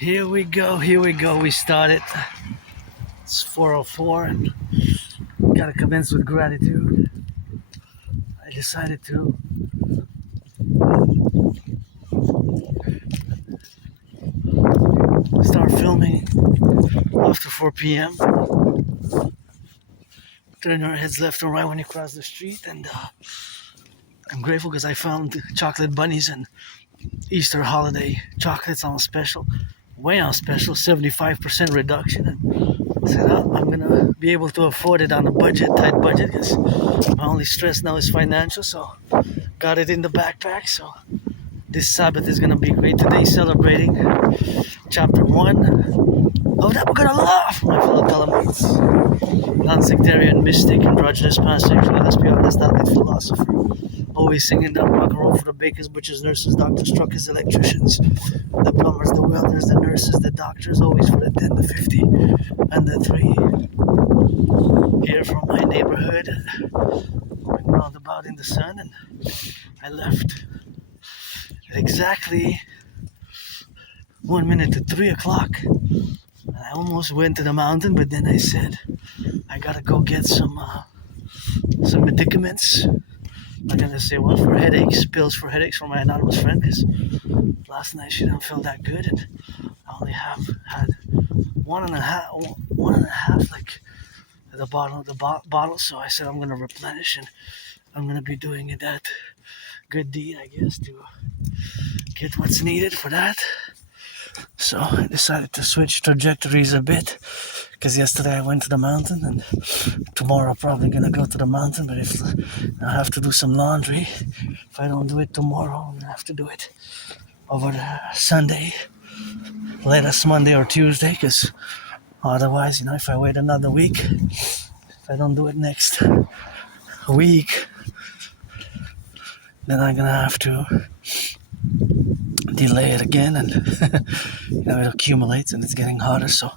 Here we go, we started. It's 4:04 and gotta commence with gratitude. I decided to start filming after 4 p.m. Turn your heads left and right when you cross the street, and I'm grateful because I found chocolate bunnies and Easter holiday chocolates on special, way on special, 75% reduction. And I said, oh, I'm gonna be able to afford it on a budget, tight budget, because my only stress now is financial. So got it in the backpack. So this Sabbath is gonna be great. Today celebrating chapter 1 of the Book of the Law for my fellow Thelemites. Non-sectarian, mystic, androgynous, pansexual, lesbian, aesthetic philosopher. Always singing down rock and roll for the bakers, butchers, nurses, doctors, truckers, electricians, the plumbers, the welders, the nurses, the doctors, always for the 10, the 50, and the 3. Here from my neighborhood, going roundabout in the sun, and I left at exactly 1 minute to 3 o'clock. And I almost went to the mountain, but then I said, I gotta go get some medicaments. I'm gonna say what for headaches, pills for headaches for my anonymous friend, because last night she didn't feel that good, and I only had one and a half like at the bottom of the bottle. So I said I'm gonna replenish, and I'm gonna be doing that good deed, I guess, to get what's needed for that. So I decided to switch trajectories a bit, because yesterday I went to the mountain, and tomorrow I'm probably gonna go to the mountain. But if I have to do some laundry, if I don't do it tomorrow, I'm gonna have to do it over the Sunday, latest Monday or Tuesday, because otherwise, if I wait another week, if I don't do it next week, then I'm gonna have to delay it again, and it accumulates, and it's getting hotter. So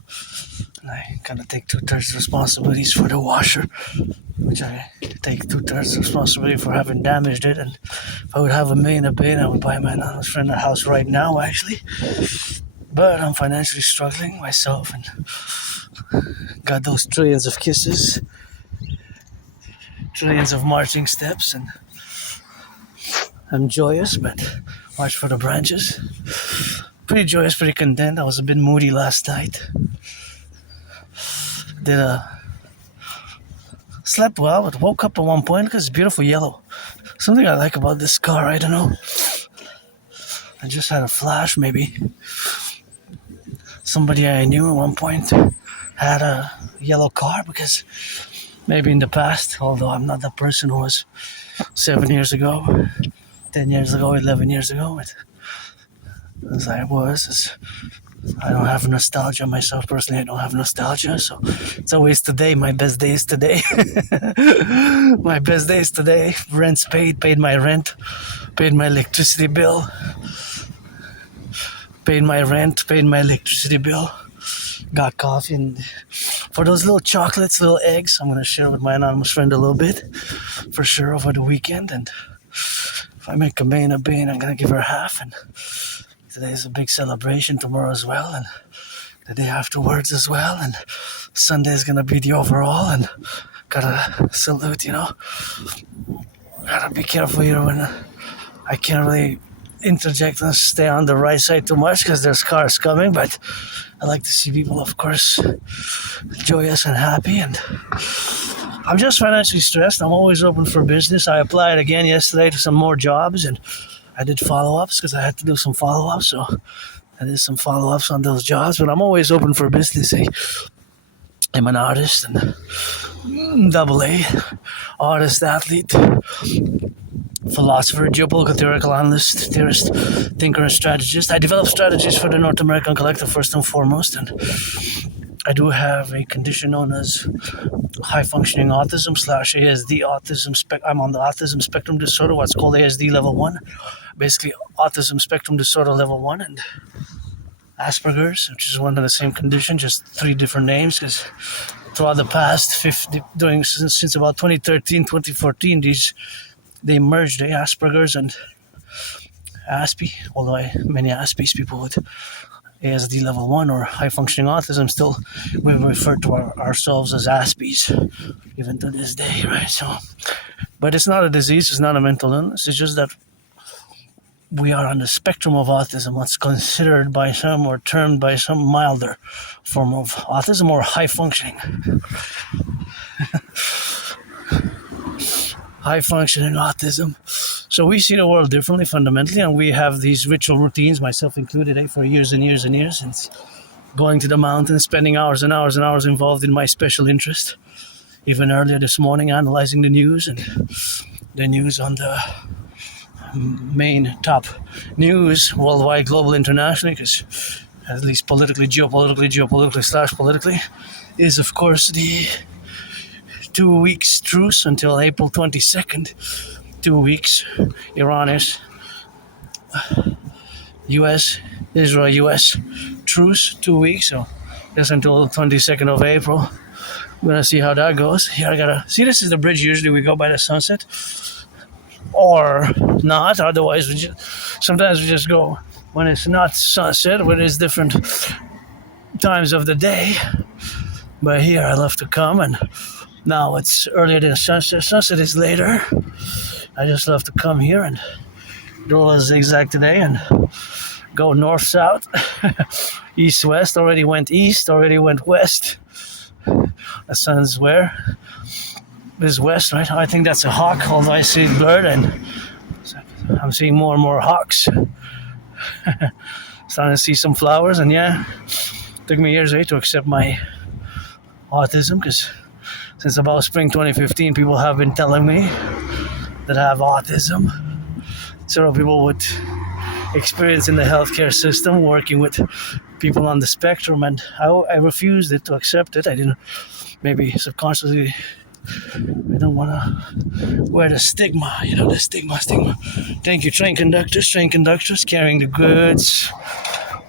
I kind of take 2/3 responsibilities for the washer, which I take 2/3 responsibility for having damaged it. And if I would have $1 million a bit, I would buy my anonymous friend a house right now, actually. But I'm financially struggling myself, and got those trillions of kisses, trillions of marching steps, and I'm joyous, but watch for the branches. Pretty joyous, pretty content. I was a bit moody last night. Slept well, but woke up at one point because it's beautiful yellow. Something I like about this car, I don't know. I just had a flash, maybe. Somebody I knew at one point had a yellow car, because maybe in the past, although I'm not that person who was 7 years ago, 10 years ago, 11 years ago, but as I was, I don't have nostalgia myself personally. I don't have nostalgia, so it's always today. My best day is today. My best day is today. Rent's paid my rent, paid my electricity bill, paid my rent, paid my electricity bill, got coffee, and for those little chocolates, little eggs, I'm gonna share with my anonymous friend a little bit, for sure, over the weekend. And if I make a million, I'm gonna give her half. And today is a big celebration, tomorrow as well, and the day afterwards as well, and Sunday is gonna be the overall. And gotta salute, gotta be careful here when I can't really interject and stay on the right side too much, because there's cars coming. But I like to see people, of course, joyous and happy. And I'm just financially stressed. I'm always open for business. I applied again yesterday to some more jobs, and I did follow-ups because I had to do some follow-ups. So I did some follow-ups on those jobs, but I'm always open for business. I'm an artist, and AA, artist, athlete, philosopher, geopolitical theoretical analyst, theorist, thinker, and strategist. I develop strategies for the North American Collectif first and foremost, and I do have a condition known as high-functioning autism / ASD autism. I'm on the autism spectrum disorder, what's called ASD level 1. Basically, autism spectrum disorder level 1, and Asperger's, which is one of the same condition, just 3 different names, because throughout the past since about 2013, 2014, they merged the Asperger's and Aspie, although many Aspies people would ASD level 1 or high functioning autism, still we refer to ourselves as Aspies, even to this day, right? So, but it's not a disease, it's not a mental illness, it's just that we are on the spectrum of autism, what's considered by some or termed by some milder form of autism or high functioning. High functioning autism. So we see the world differently fundamentally, and we have these ritual routines, myself included, for years and years and years, since going to the mountains, spending hours and hours and hours involved in my special interest. Even earlier this morning, analyzing the news and the news on the main top news worldwide, global, internationally, because at least politically, geopolitically, is of course the 2 weeks truce until April 22nd. 2 weeks, Iran-ish, US, Israel, US truce, 2 weeks, so just until 22nd of April. We're gonna see how that goes. Here I gotta see, this is the bridge usually we go by the sunset, or not, otherwise sometimes we just go when it's not sunset, when it's different times of the day. But here I love to come, and now it's earlier than sunset. Sunset is later. I just love to come here and do a zigzag today and go north-south, east-west. Already went east, already went west. The sun's where? Is west, right? I think that's a hawk, although I see it blurred, and I'm seeing more and more hawks. Starting to see some flowers, and yeah, it took me years to accept my autism, because since about spring 2015, people have been telling me that I have autism. Several people with experience in the healthcare system, working with people on the spectrum, and I refused to accept it. I didn't, maybe subconsciously, I don't want to wear the stigma, the stigma. Thank you, train conductors carrying the goods,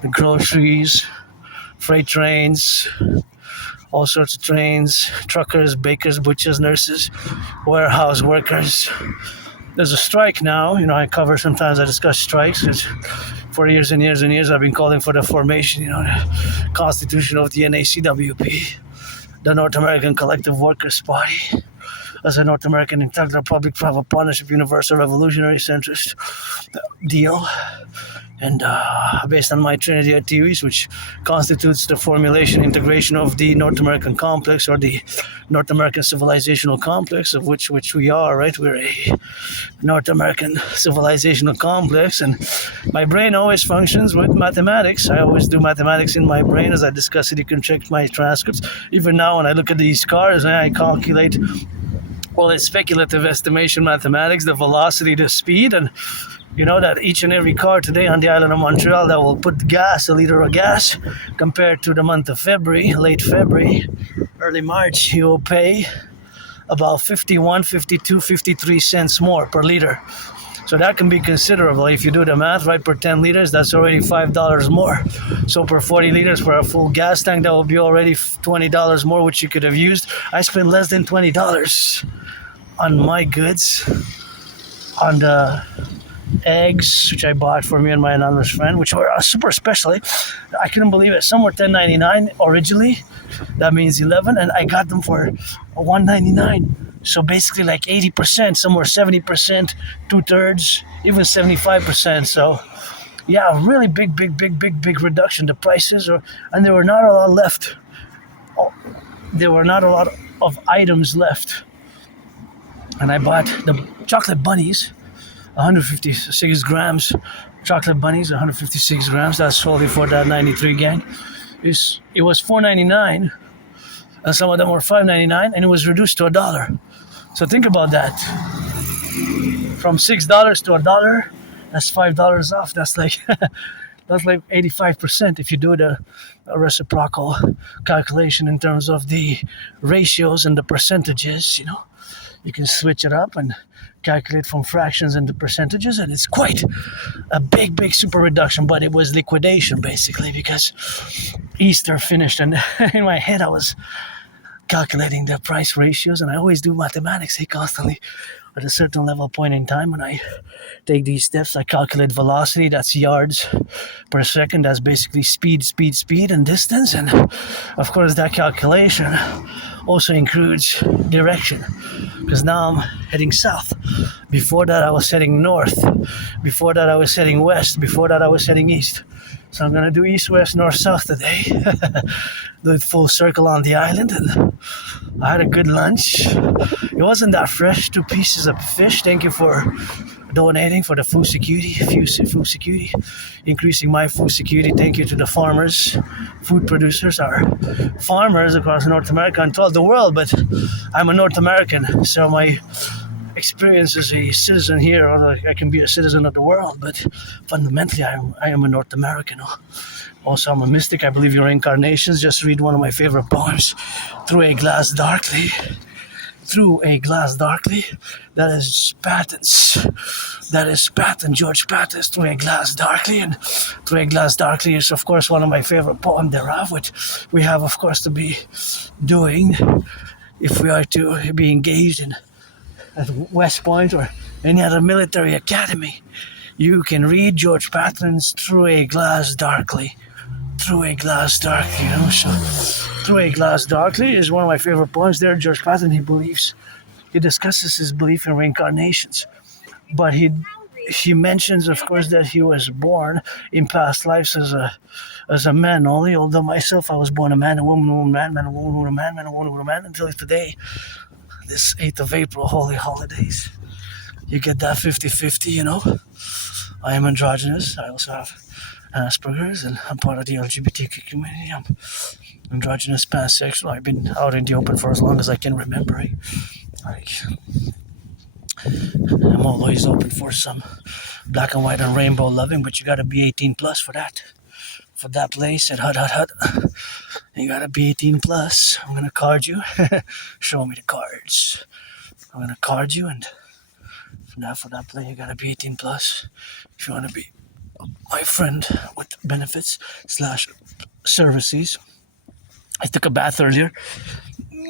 the groceries, freight trains, all sorts of trains, truckers, bakers, butchers, nurses, warehouse workers. There's a strike now. I discuss strikes, because for years and years and years I've been calling for the formation, the constitution of the NACWP, the North American Collective Workers' Party, as a North American integral public-private partnership, universal revolutionary centrist deal. And based on my Trinity of theories, which constitutes the formulation, integration of the North American complex, or the North American civilizational complex, of which we are, right? We're a North American civilizational complex, and my brain always functions with mathematics. I always do mathematics in my brain. As I discuss it, you can check my transcripts. Even now, when I look at these cars, I calculate, well, it's speculative estimation mathematics, the velocity, the speed, and that each and every car today on the island of Montreal that will put gas, a liter of gas, compared to the month of February, late February, early March, you will pay about 51, 52, 53 cents more per liter. So that can be considerable. If you do the math, right, per 10 liters, that's already $5 more. So per 40 liters for a full gas tank, that will be already $20 more, which you could have used. I spent less than $20 on my goods, on the eggs, which I bought for me and my anonymous friend, which were super special. I couldn't believe it. Some were $10.99 originally. That means 11, and I got them for $1.99. So basically like 80%. Some were 70%, 2/3, even 75%. So yeah, really big reduction. The prices and there were not a lot left. There were not a lot of items left. And I bought the chocolate bunnies. 156 grams chocolate bunnies, 156 grams. That's solely for that 93 gang. It was $4.99, and some of them were $5.99, and it was reduced to $1. So think about that. From $6 to $1, that's $5 off. That's like 85% if you do the reciprocal calculation in terms of the ratios and the percentages. You can switch it up and calculate from fractions into percentages, and it's quite a big super reduction. But it was liquidation basically, because Easter finished, and in my head I was calculating the price ratios, and I always do mathematics constantly at a certain level point in time when I take these steps, I calculate velocity, that's yards per second, that's basically speed, and distance. And of course, that calculation also includes direction, because now I'm heading south. Before that, I was heading north. Before that, I was heading west. Before that, I was heading east. So I'm gonna do east, west, north, south today. Do it full circle on the island, and I had a good lunch. It wasn't that fresh, 2 pieces of fish. Thank you for donating for the food security, increasing my food security. Thank you to the farmers, food producers, our farmers across North America and throughout the world. But I'm a North American, so my experience as a citizen here, or I can be a citizen of the world, but fundamentally I am a North American. Also, I'm a mystic. I believe in reincarnations. Just read one of my favorite poems, Through a Glass Darkly. Through a Glass Darkly. That is Patton's. That is Patton, George Patton's Through a Glass Darkly. And Through a Glass Darkly is, of course, one of my favorite poems thereof, which we have, of course, to be doing if we are to be engaged in at West Point or any other military academy. You can read George Patton's Through a Glass Darkly. Through a Glass Darkly, So Through a Glass Darkly is one of my favorite poems there. George Patton, he discusses his belief in reincarnations. But he mentions, of course, that he was born in past lives as a man only, although myself, I was born a man, a woman, a man, a woman, a man, a woman, a man, until today. This 8th of April, holy holidays. You get that 50-50, I am androgynous. I also have Asperger's, and I'm part of the LGBTQ community. I'm androgynous, pansexual. I've been out in the open for as long as I can remember. I'm always open for some black and white and rainbow loving, but you gotta be 18 plus for that. For that place at Hut. You gotta be 18 plus. I'm gonna card you. Show me the cards. I'm gonna card you, and for that play, you gotta be 18 plus. If you wanna be my friend with benefits / services. I took a bath earlier.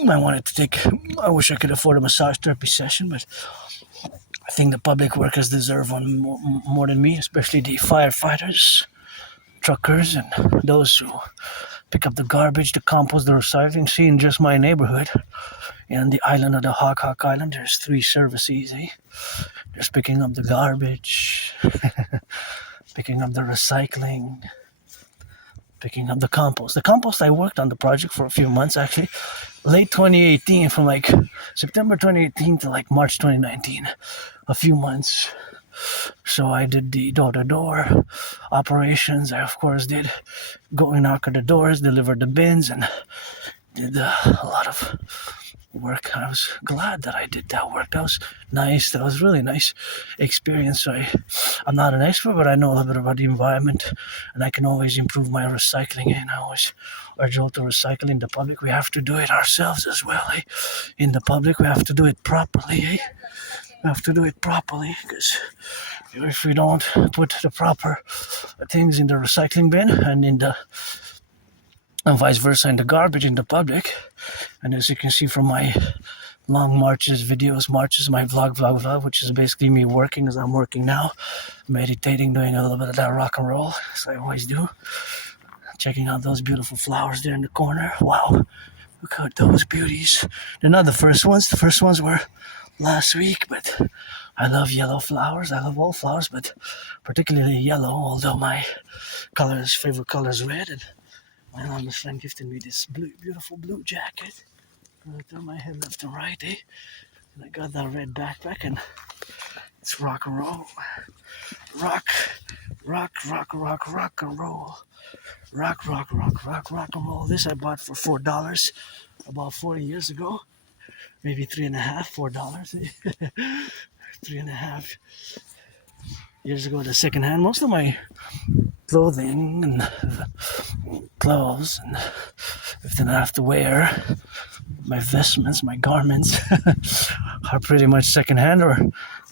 I wish I could afford a massage therapy session, but I think the public workers deserve one more than me, especially the firefighters, truckers, and those who pick up the garbage, the compost, the recycling. See, in just my neighborhood, in the island of the Hawk Island, there's 3 services. There's picking up the garbage, picking up the recycling, picking up the compost. The compost, I worked on the project for a few months, actually. Late 2018, from September 2018 to March 2019. A few months. So I did the door-to-door operations. I, of course, did go and knock on the doors, deliver the bins, and did a lot of work. I was glad that I did that work. That was nice. That was really nice experience. So I'm not an expert, but I know a little bit about the environment, and I can always improve my recycling. And I always urge all to recycle in the public. We have to do it ourselves as well. In the public, we have to do it properly. We have to do it properly, because if we don't put the proper things in the recycling bin and vice versa in the garbage in the public, and as you can see from my long marches, my vlog, which is basically me working as I'm working now, meditating, doing a little bit of that rock and roll, as I always do, checking out those beautiful flowers there in the corner. Wow, look at those beauties. They're not the first ones. The first ones were last week, but I love yellow flowers. I love all flowers, but particularly yellow, although my favorite color is red. And my anonymous friend gifted me this beautiful blue jacket. I turn my head left and right, and I got that red backpack, and it's rock and roll. Rock and roll. Rock and roll. This I bought for $4 about 40 years ago. Maybe $3.50, $4. 3.5 years ago, the second hand. Most of my clothing and clothes and everything I have to wear, my vestments, my garments, are pretty much second hand, or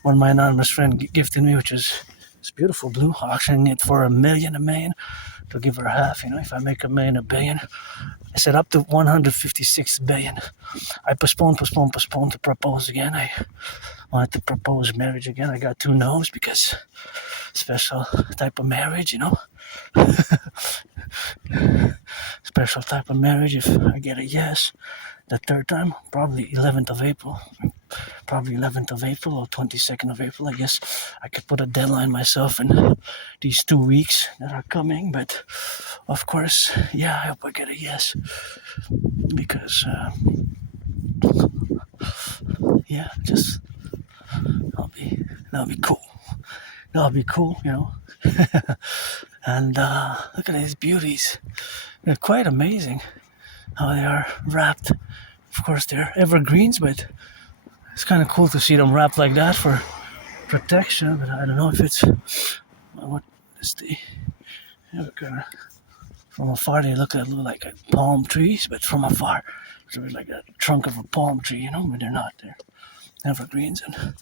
one my anonymous friend gifted me, which is this beautiful blue, auctioning it for $1 million. to give her half. If I make $1 million, $1 billion, I said up to 156 billion. I postponed to propose again. I wanted to propose marriage again. I got 2 no's because special type of marriage, special type of marriage. If I get a yes the third time, probably 11th of April. Probably 11th of April or 22nd of April. I guess I could put a deadline myself in these 2 weeks that are coming. But of course, yeah, I hope I get a yes. Because, yeah, just, that'll be cool. That'll be cool, And look at these beauties. They're quite amazing how they are wrapped. Of course, they're evergreens, but it's kind of cool to see them wrapped like that for protection, but I don't know if it's what is the from afar they look like palm trees, but from afar it's like a trunk of a palm tree, but they're not. They're evergreens. And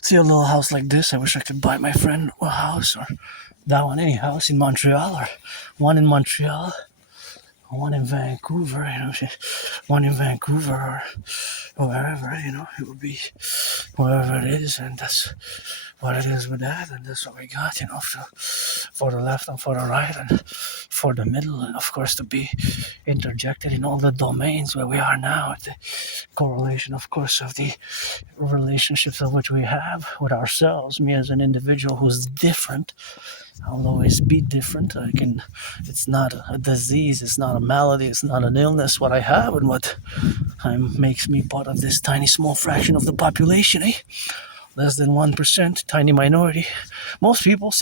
see a little house like this. I wish I could buy my friend a house, or that one, any house in Montreal, or one in Montreal. One in Vancouver, one in Vancouver or wherever, it would be wherever it is, and that's what it is with that, and that's what we got, for the left and for the right and for the middle, and of course to be interjected in all the domains where we are now, the correlation, of course, of the relationships of which we have with ourselves, me as an individual who's different. I'll always be different. It's not a disease, it's not a malady, it's not an illness, what I have and what makes me part of this tiny small fraction of the population, Less than 1%, tiny minority. Most people,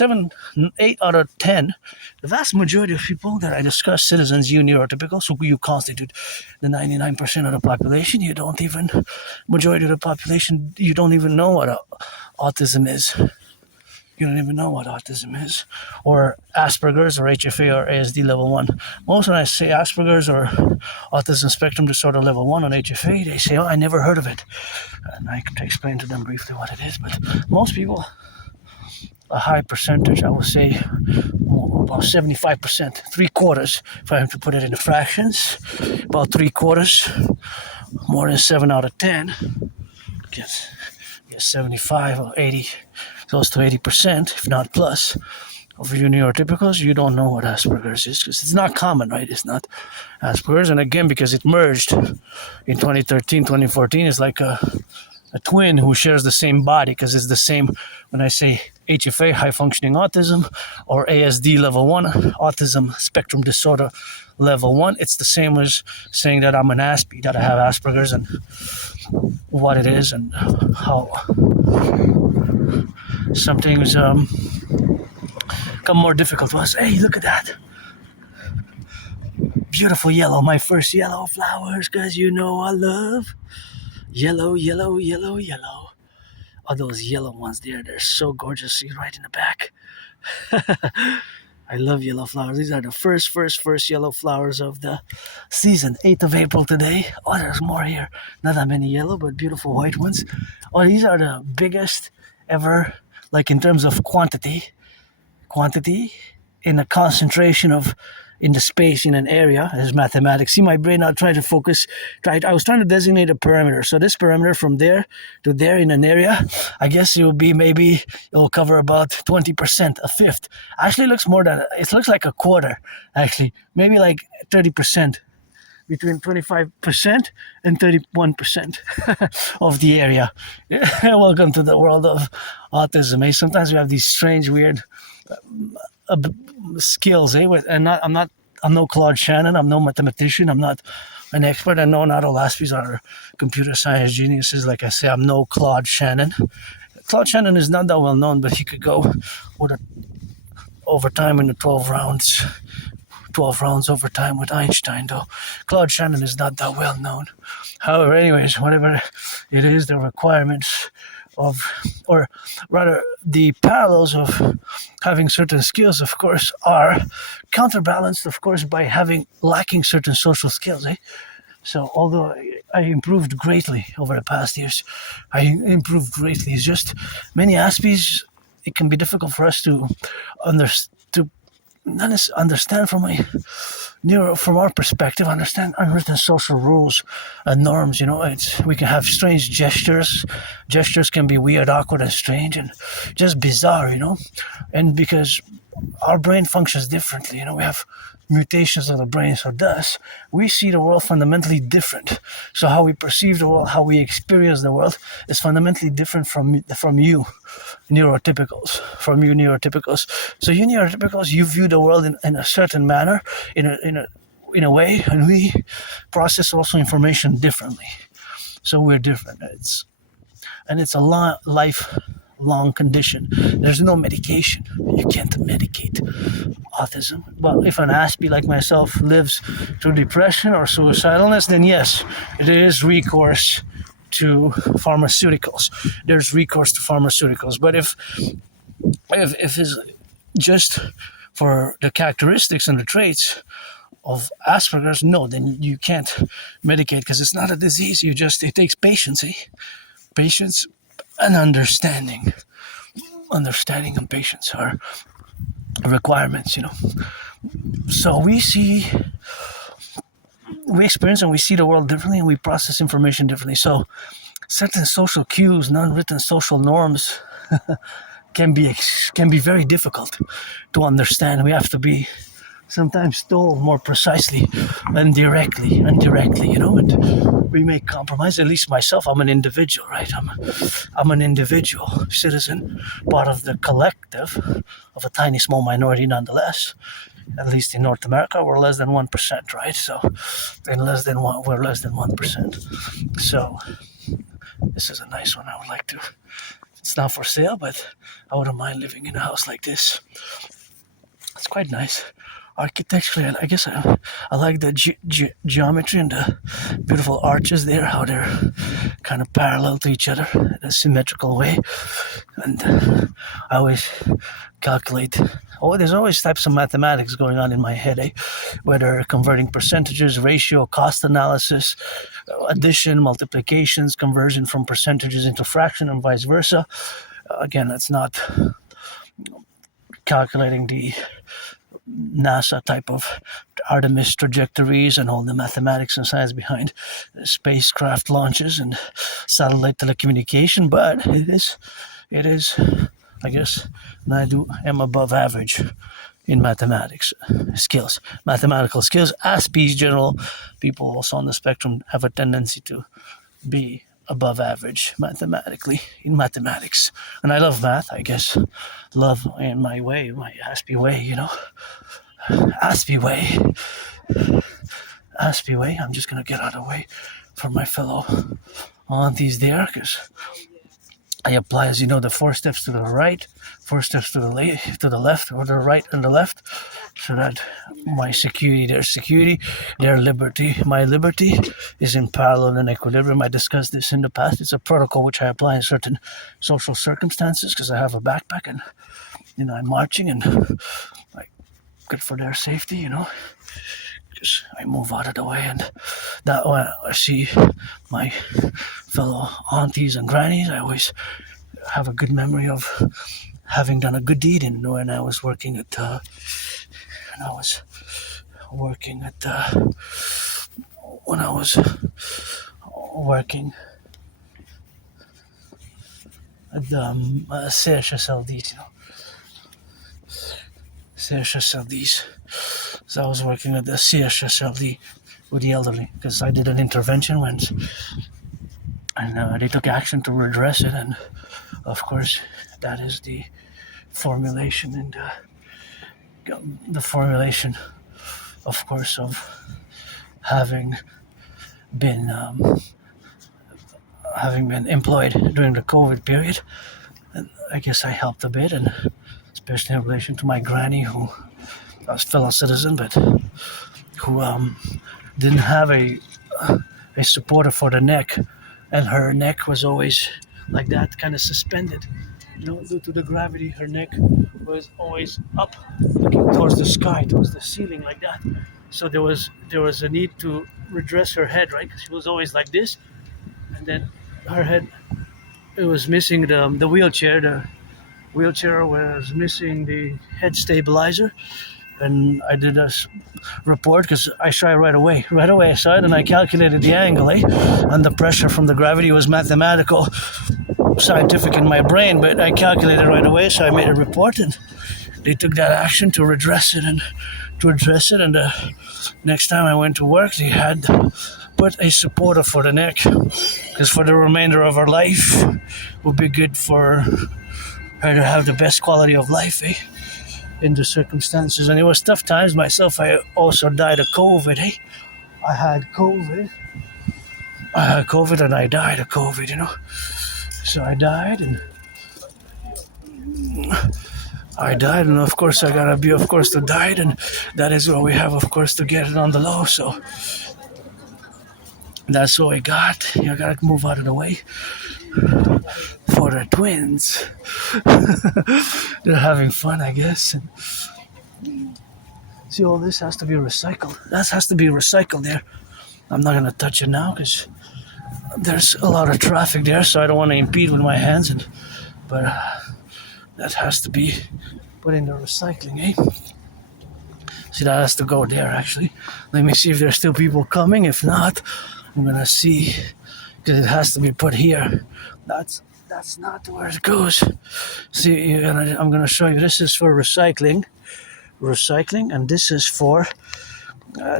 8 out of 10, the vast majority of people that I discuss, citizens, you neurotypicals, who you constitute the 99% of the population, majority of the population, you don't even know what autism is. You don't even know what autism is, or Asperger's, or HFA, or ASD level 1. Most when I say Asperger's or autism spectrum disorder level 1 on HFA, they say, I never heard of it. And I can explain to them briefly what it is. But most people, a high percentage, I would say about 75%, 3/4, if I have to put it into fractions, about 3/4, more than 7 out of 10, yes, 75 or 80, close to 80%, if not plus, of you neurotypicals, you don't know what Asperger's is, because it's not common, right? It's not Asperger's, and again, because it merged in 2013, 2014, it's like a twin who shares the same body, because it's the same, when I say HFA, high functioning autism, or ASD level 1, autism spectrum disorder level 1, it's the same as saying that I'm an Aspie, that I have Asperger's, and what it is, and how some things become more difficult to us. Hey, look at that. Beautiful yellow, my first yellow flowers, because I love yellow. Oh, those yellow ones there, they're so gorgeous. See right in the back. I love yellow flowers. These are the first yellow flowers of the season. 8th of April today. Oh, there's more here. Not that many yellow, but beautiful white ones. Oh, these are the biggest ever, like in terms of quantity in the concentration of in the space in an area as mathematics. See my brain now trying to focus. I was trying to designate a parameter. So this parameter from there to there in an area, I guess it will cover about 20%, a fifth. Actually it looks like a quarter, actually. Maybe like 30%. Between 25% and 31% of the area. Welcome to the world of autism. Sometimes we have these strange, weird skills. I'm no Claude Shannon. I'm no mathematician. I'm not an expert. I know not all Aspies are computer science geniuses. Like I say, I'm no Claude Shannon. Claude Shannon is not that well known, but he could go with overtime in the 12 rounds overtime with Einstein, though Claude Shannon is not that well known. However, anyways, whatever it is, the requirements or rather the parallels of having certain skills, of course, are counterbalanced, of course, by lacking certain social skills. So although I improved greatly over the past years, It's just many Aspies, it can be difficult for us to understand from our perspective, understand unwritten social rules and norms. We can have strange gestures. Gestures can be weird, awkward, and strange, and just bizarre. And because our brain functions differently, we have mutations of the brain, so thus we see the world fundamentally different. So how we perceive the world, how we experience the world, is fundamentally different from you neurotypicals. So you neurotypicals, you view the world in a certain manner, in a way, and we process also information differently. So we're different. It's a lifelong condition. There's no medication. You can't medicate autism. Well, if an Aspie like myself lives through depression or suicidalness, then yes, it is recourse to pharmaceuticals. There's recourse to pharmaceuticals. But if it's just for the characteristics and the traits of Asperger's, no, then you can't medicate, because it's not a disease. It takes patience, patience and understanding. Understanding and patience are requirements, So we experience and we see the world differently, and we process information differently. So certain social cues, non-written social norms can be very difficult to understand. We have to be sometimes told more precisely and directly, and we make compromise. At least myself, I'm an individual, right? I'm an individual citizen, part of the collective of a tiny small minority nonetheless. At least in North America, we're less than 1%, right? So, we're less than 1%. So, this is a nice one. I would like to. It's not for sale, but I wouldn't mind living in a house like this. It's quite nice. Architecturally, and I guess I like the geometry and the beautiful arches there, how they're kind of parallel to each other in a symmetrical way. And I always calculate. There's always types of mathematics going on in my head, whether converting percentages, ratio, cost analysis, addition, multiplications, conversion from percentages into fraction, and vice versa. Again, that's not calculating the NASA type of Artemis trajectories and all the mathematics and science behind spacecraft launches and satellite telecommunication, but it is, I guess, and I am above average in mathematics skills, mathematical skills. Aspies, general people also on the spectrum have a tendency to be above average mathematically in mathematics, and I love math. I guess love in my way, my Aspie way, Aspie way. I'm just gonna get out of the way for my fellow aunties there, because I apply, as you know, the 4 steps to the right, 4 steps to the left, or the right and the left, so that my security, their liberty, my liberty is in parallel and equilibrium. I discussed this in the past. It's a protocol which I apply in certain social circumstances, because I have a backpack and, I'm marching, and good for their safety, because I move out of the way, and that when I see my fellow aunties and grannies, I always have a good memory of having done a good deed. And when I was working at the CHSLDs, CHSLDs. So I was working at the CHSLD with the elderly, because I did an intervention once, and they took action to redress it. And of course, that is the formulation, and the formulation, of course, of having been employed during the COVID period. And I guess I helped a bit, and especially in relation to my granny, who was a fellow citizen, but who didn't have a supporter for the neck, and her neck was always like that, kind of suspended. Due to the gravity, her neck was always up, looking towards the sky, towards the ceiling, like that. So there was a need to redress her head, right? Because she was always like this, and then her head, it was missing the wheelchair. The wheelchair was missing the head stabilizer, and I did a report because I saw it right away. Right away I saw it, and I calculated the angle, and the pressure from the gravity was mathematical, scientific in my brain, but I calculated right away, so I made a report, and they took that action to address it. And next time I went to work, they had put a supporter for the neck, because for the remainder of her life, it would be good for her to have the best quality of life, in the circumstances. And it was tough times. Myself, I also died of COVID, I had COVID and I died of COVID, So I died, and of course I gotta be, of course, to died, and that is what we have, of course, to get it on the low. So that's what we got. You gotta move out of the way for the twins. They're having fun, I guess. And see, all this has to be recycled. That has to be recycled there. I'm not gonna touch it now because there's a lot of traffic there, so I don't want to impede with my hands. But that has to be put in the recycling, See, that has to go there, actually. Let me see if there's still people coming. If not, I'm gonna see, because it has to be put here. That's not where it goes. See, I'm gonna show you. This is for recycling, and this is for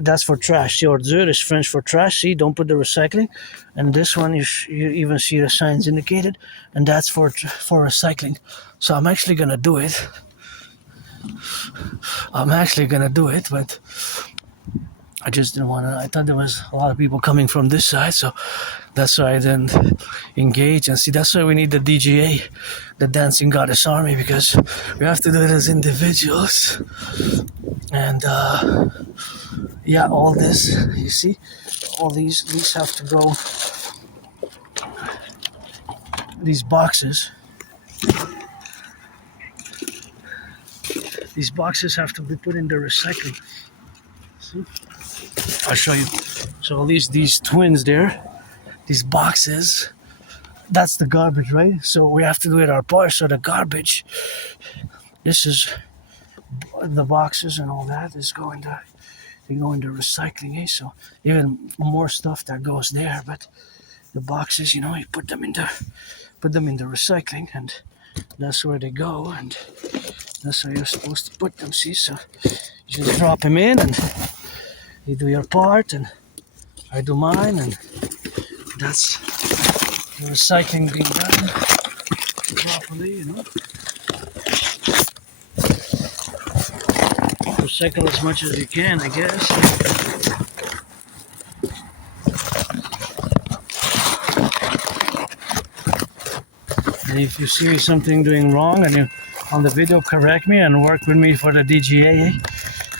that's for trash. See, ordure is French for trash. See, don't put the recycling. And this one, you even see the signs indicated, and that's for recycling. So I'm actually gonna do it. But I just didn't want to. I thought there was a lot of people coming from this side, so that's why I didn't engage. And see, that's why we need the DGA, the Dancing Goddess Army, because we have to do it as individuals. And all this, you see, all these have to go. These boxes have to be put in the recycling. See? I'll show you. So all these twins there, these boxes, that's the garbage, right? So we have to do it our part. So the garbage, this is the boxes and all that is going to recycling, So even more stuff that goes there, but the boxes, you put them in the recycling, and that's where they go, and that's where you're supposed to put them. See, so you just drop them in, and you do your part, and I do mine, and that's the recycling being done properly, Recycle as much as you can, I guess. And if you see something doing wrong, and you on the video, correct me and work with me for the DGA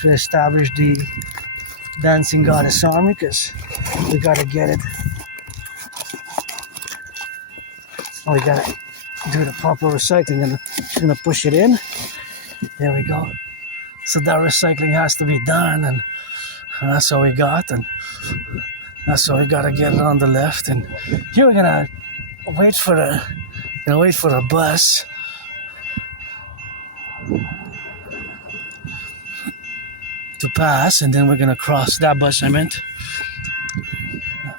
to establish the Dancing Goddess Army, because we gotta get it. We gotta do the proper recycling, and I'm gonna push it in. There we go. So that recycling has to be done, and that's what we got, and that's why we gotta get it on the left. And here we're gonna wait for the bus. To pass, and then we're gonna cross that bus. I meant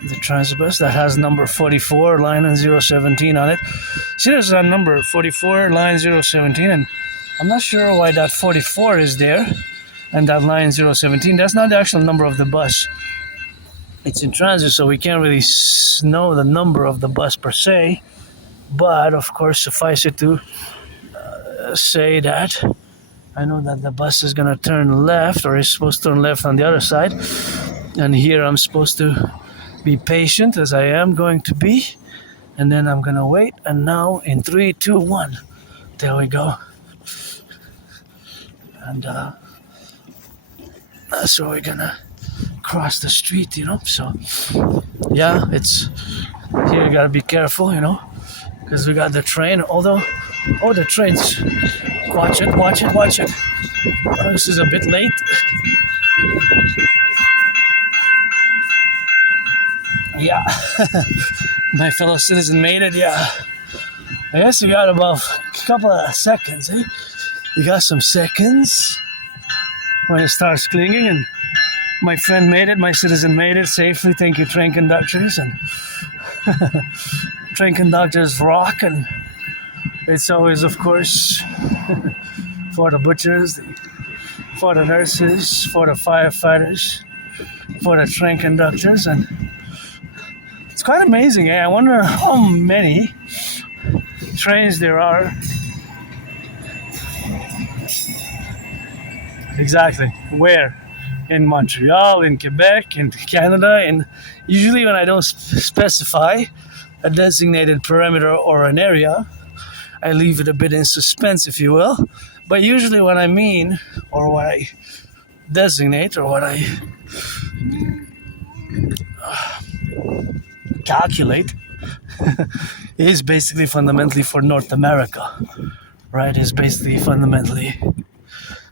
the transit bus that has number 44, line and 017 on it. See, there's a number 44, line 017, and I'm not sure why that 44 is there, and that line 017. That's not the actual number of the bus. It's in transit, so we can't really know the number of the bus per se. But of course, suffice it to say that I know that the bus is going to turn left, or is supposed to turn left on the other side. And here I'm supposed to be patient, as I am going to be. And then I'm going to wait. And now in 3, 2, 1. There we go. And that's where we're going to cross the street, So, yeah, it's... Here you got to be careful, Because we got the train. Although... Oh, the train's... Watch it. Oh, this is a bit late. Yeah. My fellow citizen made it, yeah. I guess we got about a couple of seconds, You got some seconds. when it starts clinging. And my friend made it, my citizen made it safely. Thank you, train conductors. And train conductors rock. And it's always, of course, for the butchers, for the nurses, for the firefighters, for the train conductors. And it's quite amazing. I wonder how many trains there are. Exactly. Where? In Montreal, in Quebec, in Canada. And usually when I don't specify a designated perimeter or an area, I leave it a bit in suspense, if you will. But usually what I mean, or what I designate, or what I calculate is basically fundamentally for North America, right? Is basically fundamentally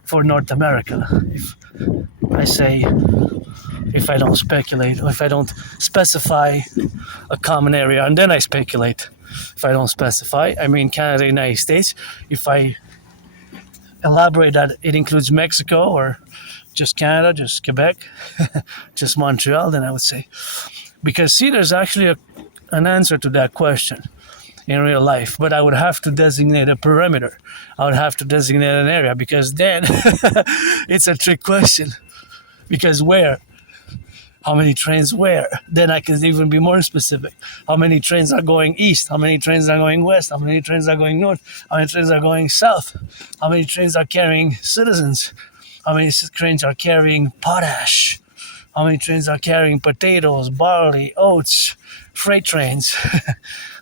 for North America. If I say, if I don't speculate, or if I don't specify a common area, and then I speculate. If I don't specify, I mean Canada, United States. If I elaborate that it includes Mexico, or just Canada, just Quebec, just Montreal, then I would say. Because see, there's actually an answer to that question in real life, but I would have to designate a perimeter. I would have to designate an area, because then it's a trick question. Because where? How many trains where? Then I can even be more specific. How many trains are going east? How many trains are going west? How many trains are going north? How many trains are going south? How many trains are carrying citizens? How many trains are carrying potash? How many trains are carrying potatoes, barley, oats, freight trains?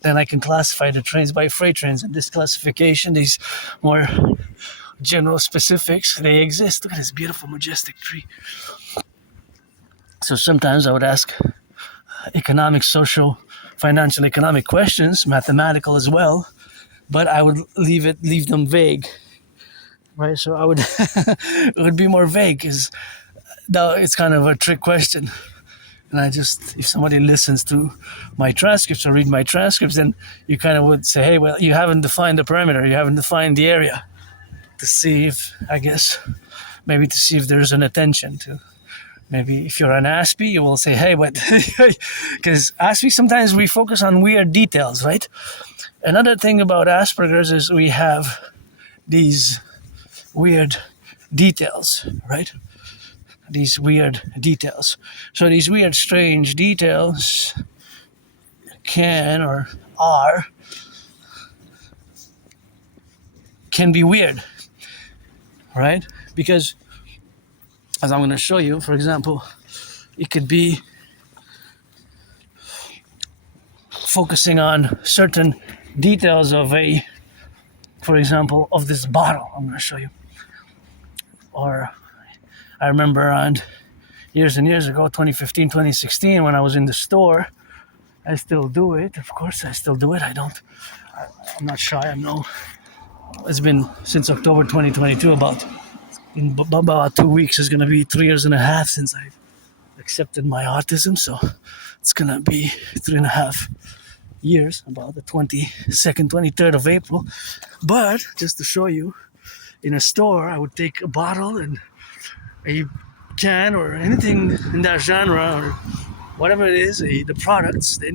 Then I can classify the trains by freight trains. And this classification, these more general specifics, they exist. Look at this beautiful, majestic tree. So sometimes I would ask economic, social, financial, economic questions, mathematical as well, but I would leave them vague, right? So I would it would be more vague, because it's kind of a trick question. And if somebody listens to my transcripts or read my transcripts, then you kind of would say, hey, well, you haven't defined the perimeter, you haven't defined the area, to see if, I guess, maybe to see if there's an attention to. Maybe if you're an Aspie, you will say, hey, but because Aspie, sometimes we focus on weird details, right? Another thing about Asperger's is we have these weird details, right? These weird details. So these weird, strange details can be weird, right? Because as I'm going to show you, for example, it could be focusing on certain details of for example, of this bottle I'm going to show you. Or I remember around years and years ago, 2015, 2016, when I was in the store, I still do it. Of course, I still do it. I'm not shy. It's been since October 2022, in about 2 weeks is going to be 3 years and a half since I've accepted my autism. So it's going to be 3.5 years, about the 22nd, 23rd of April. But just to show you, in a store, I would take a bottle and a can or anything in that genre, or whatever it is, any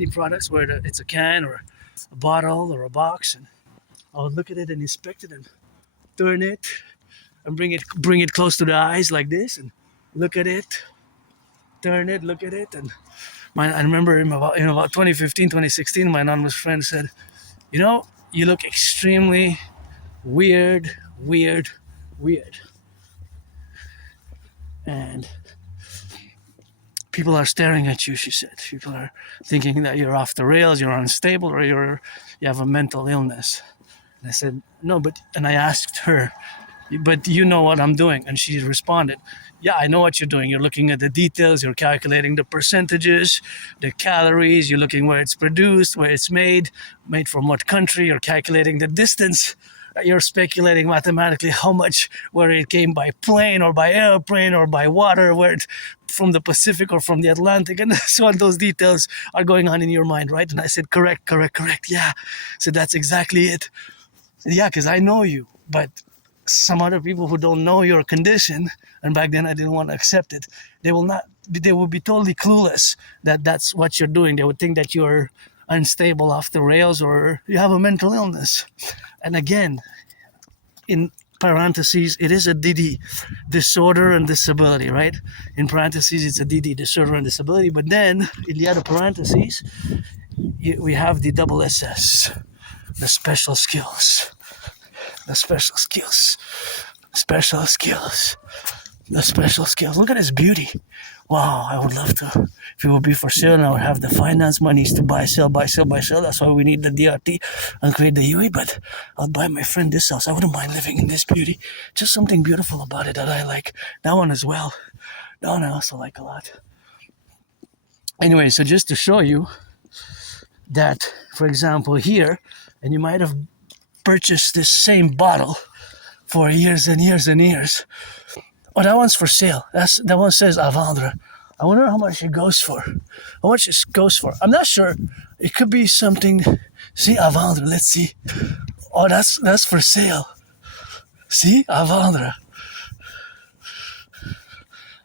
products, whether it's a can or a bottle or a box, and I would look at it and inspect it and turn it and bring it close to the eyes like this, and look at it, turn it, look at it. And I remember in about 2015, 2016, my anonymous friend said, you look extremely weird. And people are staring at you, she said. People are thinking that you're off the rails, you're unstable, or you have a mental illness. And I said, no, and I asked her, but you know what I'm doing? And she responded, yeah, I know what you're doing. You're looking at the details, you're calculating the percentages, the calories, you're looking where it's produced, where it's made from what country, you're calculating the distance, you're speculating mathematically how much, whether it came by plane or by airplane or by water, where it's from the Pacific or from the Atlantic, and so on. Those details are going on in your mind, right? And I said, correct, yeah. So that's exactly it. Yeah, because I know you, but some other people who don't know your condition, and back then I didn't want to accept it, they will be totally clueless that that's what you're doing. They would think that you're unstable off the rails or you have a mental illness. And again, in parentheses, it is a dedie, disorder and disability, right? In parentheses, it's a dedie, disorder and disability. But then in the other parentheses, we have the double SS, the special skills. The special skills. Special skills. The special skills. Look at this beauty. Wow, I would love to. If it would be for sale, and I would have the finance monies to buy, sell, buy, sell, buy, sell. That's why we need the DRT and create the UE. But I'll buy my friend this house. I wouldn't mind living in this beauty. Just something beautiful about it that I like. That one as well. That one I also like a lot. Anyway, so just to show you that, for example, here, and you might have purchased this same bottle for years and years and years. Oh, that one's for sale. That one says à vendre. I wonder how much it goes for. How much it goes for? I'm not sure. It could be something. See, à vendre. Let's see. Oh, that's for sale. See, à vendre.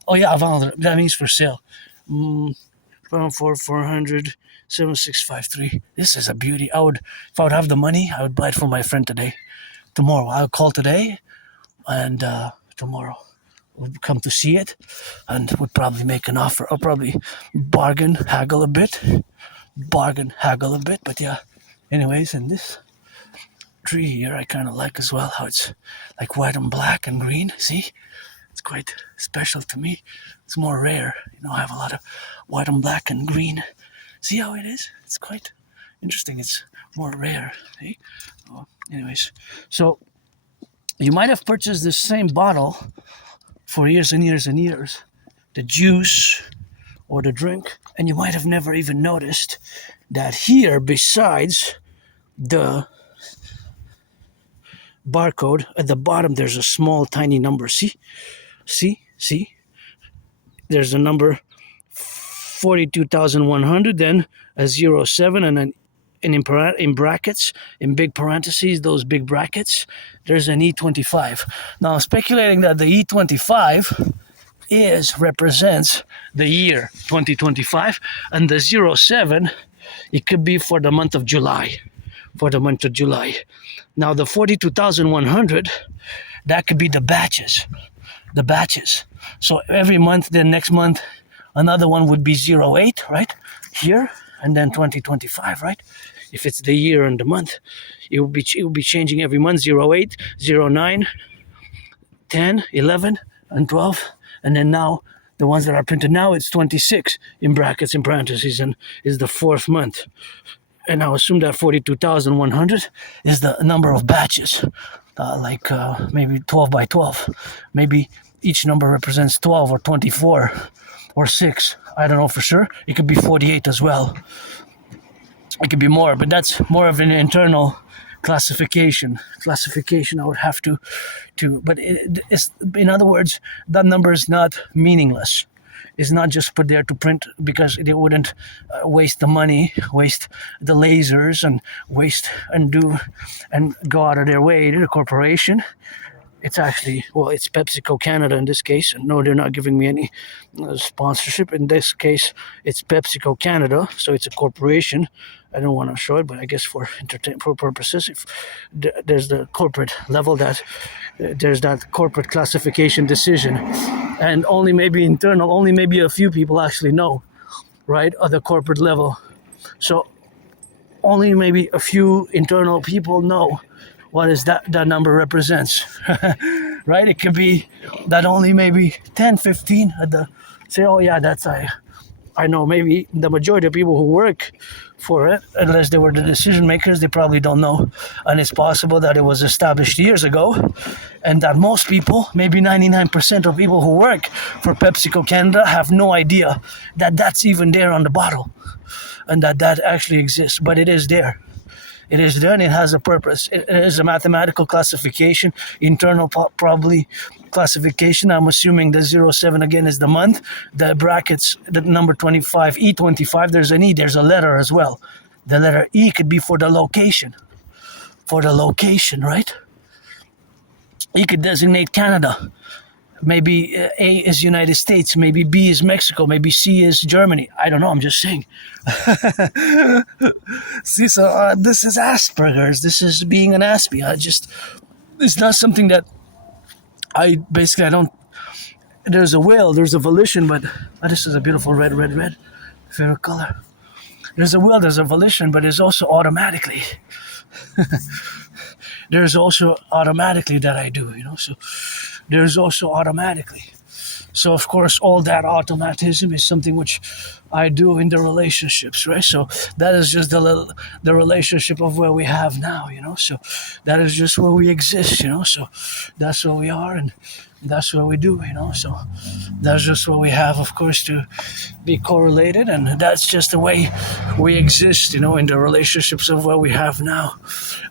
Oh yeah, à vendre. That means for sale. For 400. 7653. This is a beauty. If I would have the money, I would buy it for my friend today. Tomorrow. I'll call today, and tomorrow would come to see it, and would probably make an offer. I'll probably haggle a bit. But yeah. Anyways, and this tree here I kind of like as well, how it's like white and black and green. See? It's quite special to me. It's more rare. I have a lot of white and black and green. See how it is? It's quite interesting. It's more rare. See? Oh, anyways, so you might have purchased this same bottle for years and years and years, the juice or the drink, and you might have never even noticed that here, besides the barcode, at the bottom there's a small tiny number. See? There's a number 42,100, then a 07, and then in brackets, in big parentheses, those big brackets, there's an E25. Now, I'm speculating that the E25 represents the year 2025, and the 07, it could be for the month of July. Now, the 42,100, that could be the batches. So every month, then next month, another one would be 08, right? Here, and then 2025, right? If it's the year and the month, it will be changing every month, 08, 09, 10, 11, and 12. And then now, the ones that are printed now, it's 26 in brackets, in parentheses, and is the fourth month. And I'll assume that 42,100 is the number of batches, maybe 12 by 12. Maybe each number represents 12 or 24 or 6. I don't know for sure. It could be 48 as well. It could be more, but that's more of an internal classification I would have to but it's, in other words, that number is not meaningless. It's not just put there to print because they wouldn't waste the money, waste the lasers, and go out of their way to the corporation. It's actually, it's PepsiCo Canada in this case. No, they're not giving me any sponsorship. In this case, it's PepsiCo Canada, so it's a corporation. I don't want to show it, but I guess for purposes, if there's the corporate level, that there's that corporate classification decision, and only maybe internal, only maybe a few people actually know, right, at the corporate level. So only maybe a few internal people know what is that number represents, right? It could be that only maybe 10, 15 at the say, oh yeah, that's I know maybe the majority of people who work for it, unless they were the decision makers, they probably don't know. And it's possible that it was established years ago, and that most people, maybe 99% of people who work for PepsiCo Canada, have no idea that that's even there on the bottle, and that actually exists. But it is there. It is there, and it has a purpose. It is a mathematical classification, internal probably classification. I'm assuming the 07 again is the month. The brackets, the number 25, E25, there's an E, there's a letter as well. The letter E could be for the location. For the location, right? You could designate Canada. Maybe A is United States, maybe B is Mexico, maybe C is Germany. I don't know, I'm just saying. See, so this is Asperger's. This is being an Aspie. It's not something that I don't, there's a will, there's a volition, but this is a beautiful red, red, red, favorite color. There's a will, there's a volition, but there's also automatically. There's also automatically that I do, so there's also automatically. So of course, all that automatism is something which I do in the relationships, right? So that is just the relationship of where we have now, So that is just where we exist, So that's where we are, and that's what we do, So that's just what we have, of course, to be correlated, and that's just the way we exist, in the relationships of what we have now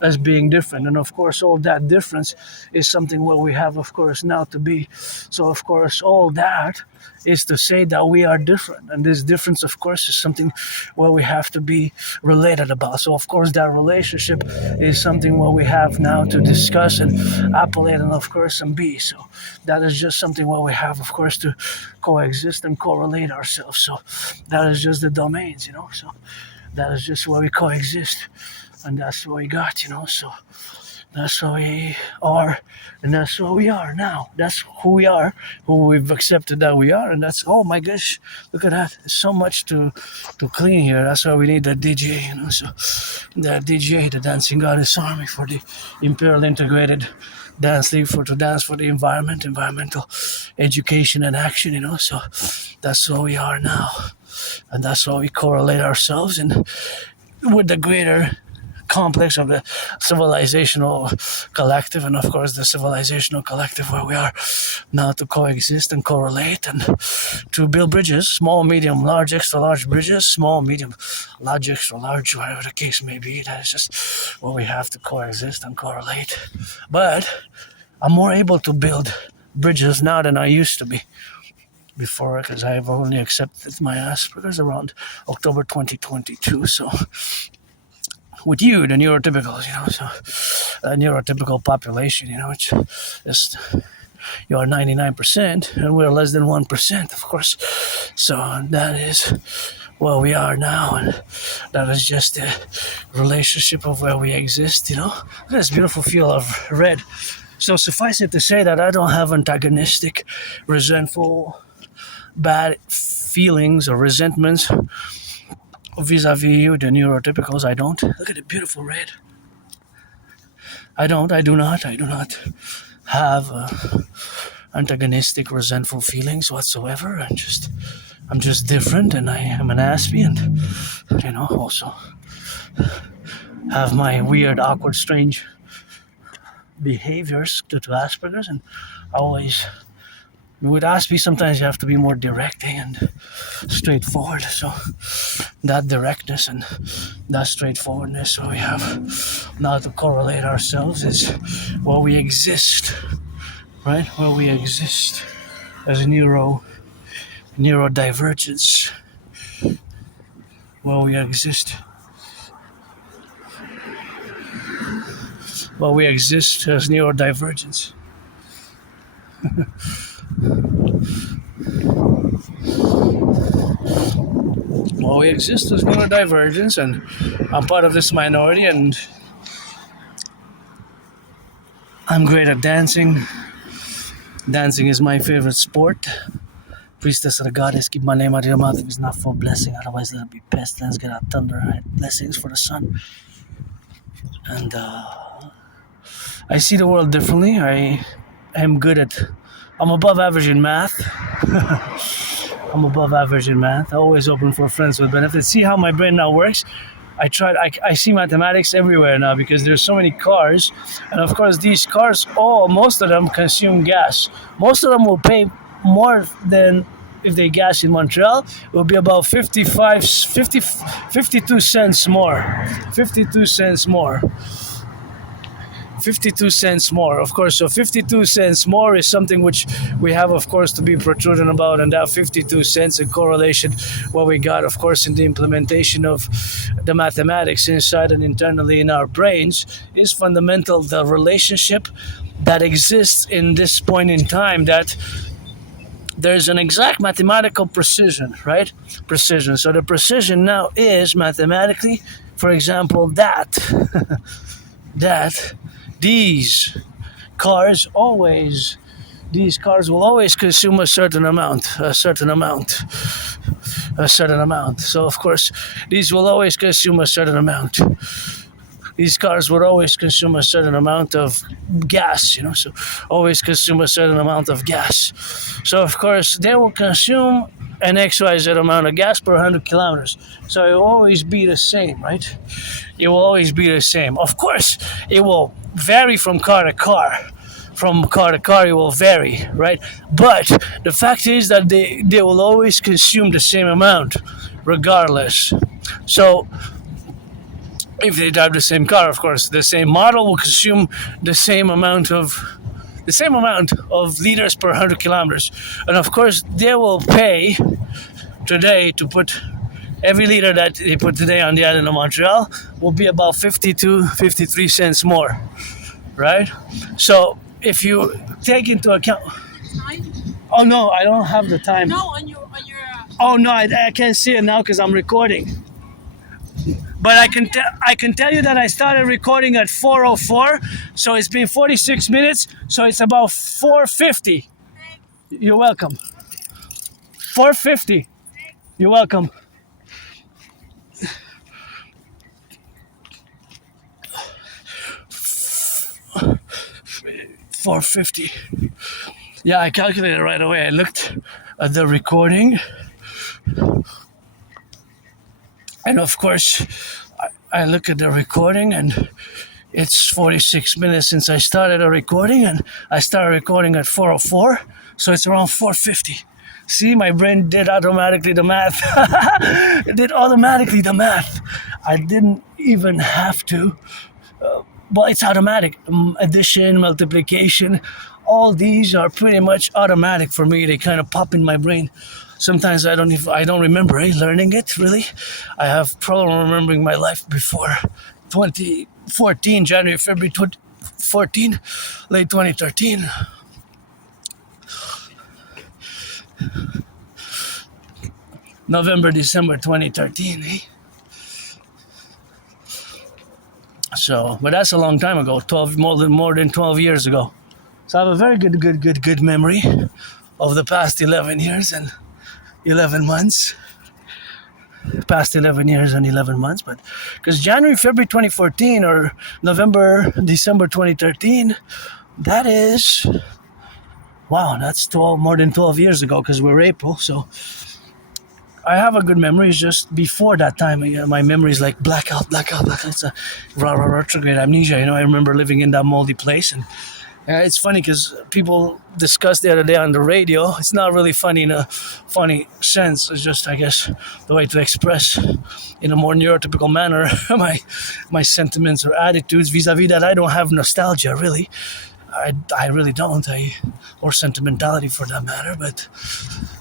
as being different. And of course, all that difference is something what we have, of course, now to be. So of course, all that is to say that we are different, and this difference, of course, is something where we have to be related about. So of course, that relationship is something what we have now to discuss and appellate, and of course, and be. So that is just something what we have, of course, to coexist and correlate ourselves. So that is just the domains, So that is just where we coexist, and that's what we got, So that's what we are, and that's what we are now. That's who we are, who we've accepted that we are, and that's, oh my gosh, look at that. There's so much to clean here. That's why we need the DJ, So the DJ, the Dancing Goddess Army, for the Imperial Integrated Dance League, to dance for the environment, environmental education and action, So that's what we are now, and that's why we correlate ourselves and with the greater complex of the civilizational collective, and of course the civilizational collective where we are now to coexist and correlate and to build bridges, small, medium, large, extra large bridges, small, medium, large, extra large, whatever the case may be. That is just what we have to coexist and correlate. But I'm more able to build bridges now than I used to be before, because I have only accepted my Asperger's around October 2022. So with you, the neurotypicals, so a neurotypical population, it's just, you are 99% and we're less than 1%, of course. So that is where we are now, and that is just the relationship of where we exist, Look at this beautiful feel of red. So suffice it to say that I don't have antagonistic, resentful, bad feelings or resentments vis-a-vis you, the neurotypicals. I don't. Look at the beautiful red. I do not have antagonistic, resentful feelings whatsoever. I'm just different, and I am an Aspie, and also have my weird, awkward, strange behaviors due to Asperger's, and always. With Aspie, sometimes you have to be more direct and straightforward. So that directness and that straightforwardness we have now to correlate ourselves is where we exist, right? Where we exist as a neurodivergence. Where we exist. Where we exist as neurodivergence. Well, we exist as neurodivergence, and I'm part of this minority, and I'm great at dancing. Dancing is my favorite sport. Priestess of the goddess, keep my name out of your mouth if it's not for blessing, otherwise let it be pestilence, get out thunder, right? Blessings for the sun. And I see the world differently. I'm above average in math. I'm above average in math. Always open for friends with benefits. See how my brain now works? I see mathematics everywhere now because there's so many cars. And of course, these cars, most of them consume gas. Most of them will pay more than if they gas in Montreal. It will be about 52 cents more. 52 cents more. 52 cents more, of course. So 52 cents more is something which we have, of course, to be prudent about, and that 52 cents in correlation what we got, of course, in the implementation of the mathematics inside and internally in our brains is fundamental. The relationship that exists in this point in time, that there's an exact mathematical precision, right? Precision. So the precision now is mathematically, for example, that that these cars always these cars will always consume a certain amount, a certain amount. So of course, these will always consume a certain amount. These cars would always consume a certain amount of gas, so always consume a certain amount of gas. So of course, they will consume an XYZ amount of gas per 100 kilometers. So it will always be the same, right? It will always be the same. Of course, it will vary from car to car. From car to car, it will vary, right? But the fact is that they will always consume the same amount, regardless. So if they drive the same car, of course, the same model will consume the same amount of liters per 100 kilometers. And of course, they will pay today to put every liter that they put today on the island of Montreal will be about 52, 53 cents more, right? So if you take into account... Oh no, I don't have the time. No, on your Oh no, I can't see it now because I'm recording. But I can tell you that I started recording at 4:04, so it's been 46 minutes, so it's about 4:50. You're welcome. 4:50. You're welcome. $4.50. Yeah, I calculated right away. I looked at the recording. And of course, I look at the recording, and it's 46 minutes since I started a recording, and I started recording at 4:04, so it's around 4:50. See, my brain did automatically the math. It did automatically the math. I didn't even have to. Well, it's automatic. Addition, multiplication, all these are pretty much automatic for me. They kind of pop in my brain. Sometimes I don't remember learning it, really. I have problem remembering my life before 2014, January, February 2014, late 2013. November, December 2013, So, but that's a long time ago, more than 12 years ago. So I have a very good memory of the past 11 years and 11 months. Past 11 years and 11 months, but because January, February 2014 or November, December 2013, that is, wow, that's more than 12 years ago because we're April, so I have a good memory. It's just before that time, my memory is like blackout. It's a retrograde amnesia. I remember living in that moldy place, and it's funny because people discussed the other day on the radio. It's not really funny in a funny sense. It's just, I guess, the way to express in a more neurotypical manner my sentiments or attitudes vis-a-vis that. I don't have nostalgia, really. I really don't, or sentimentality for that matter, but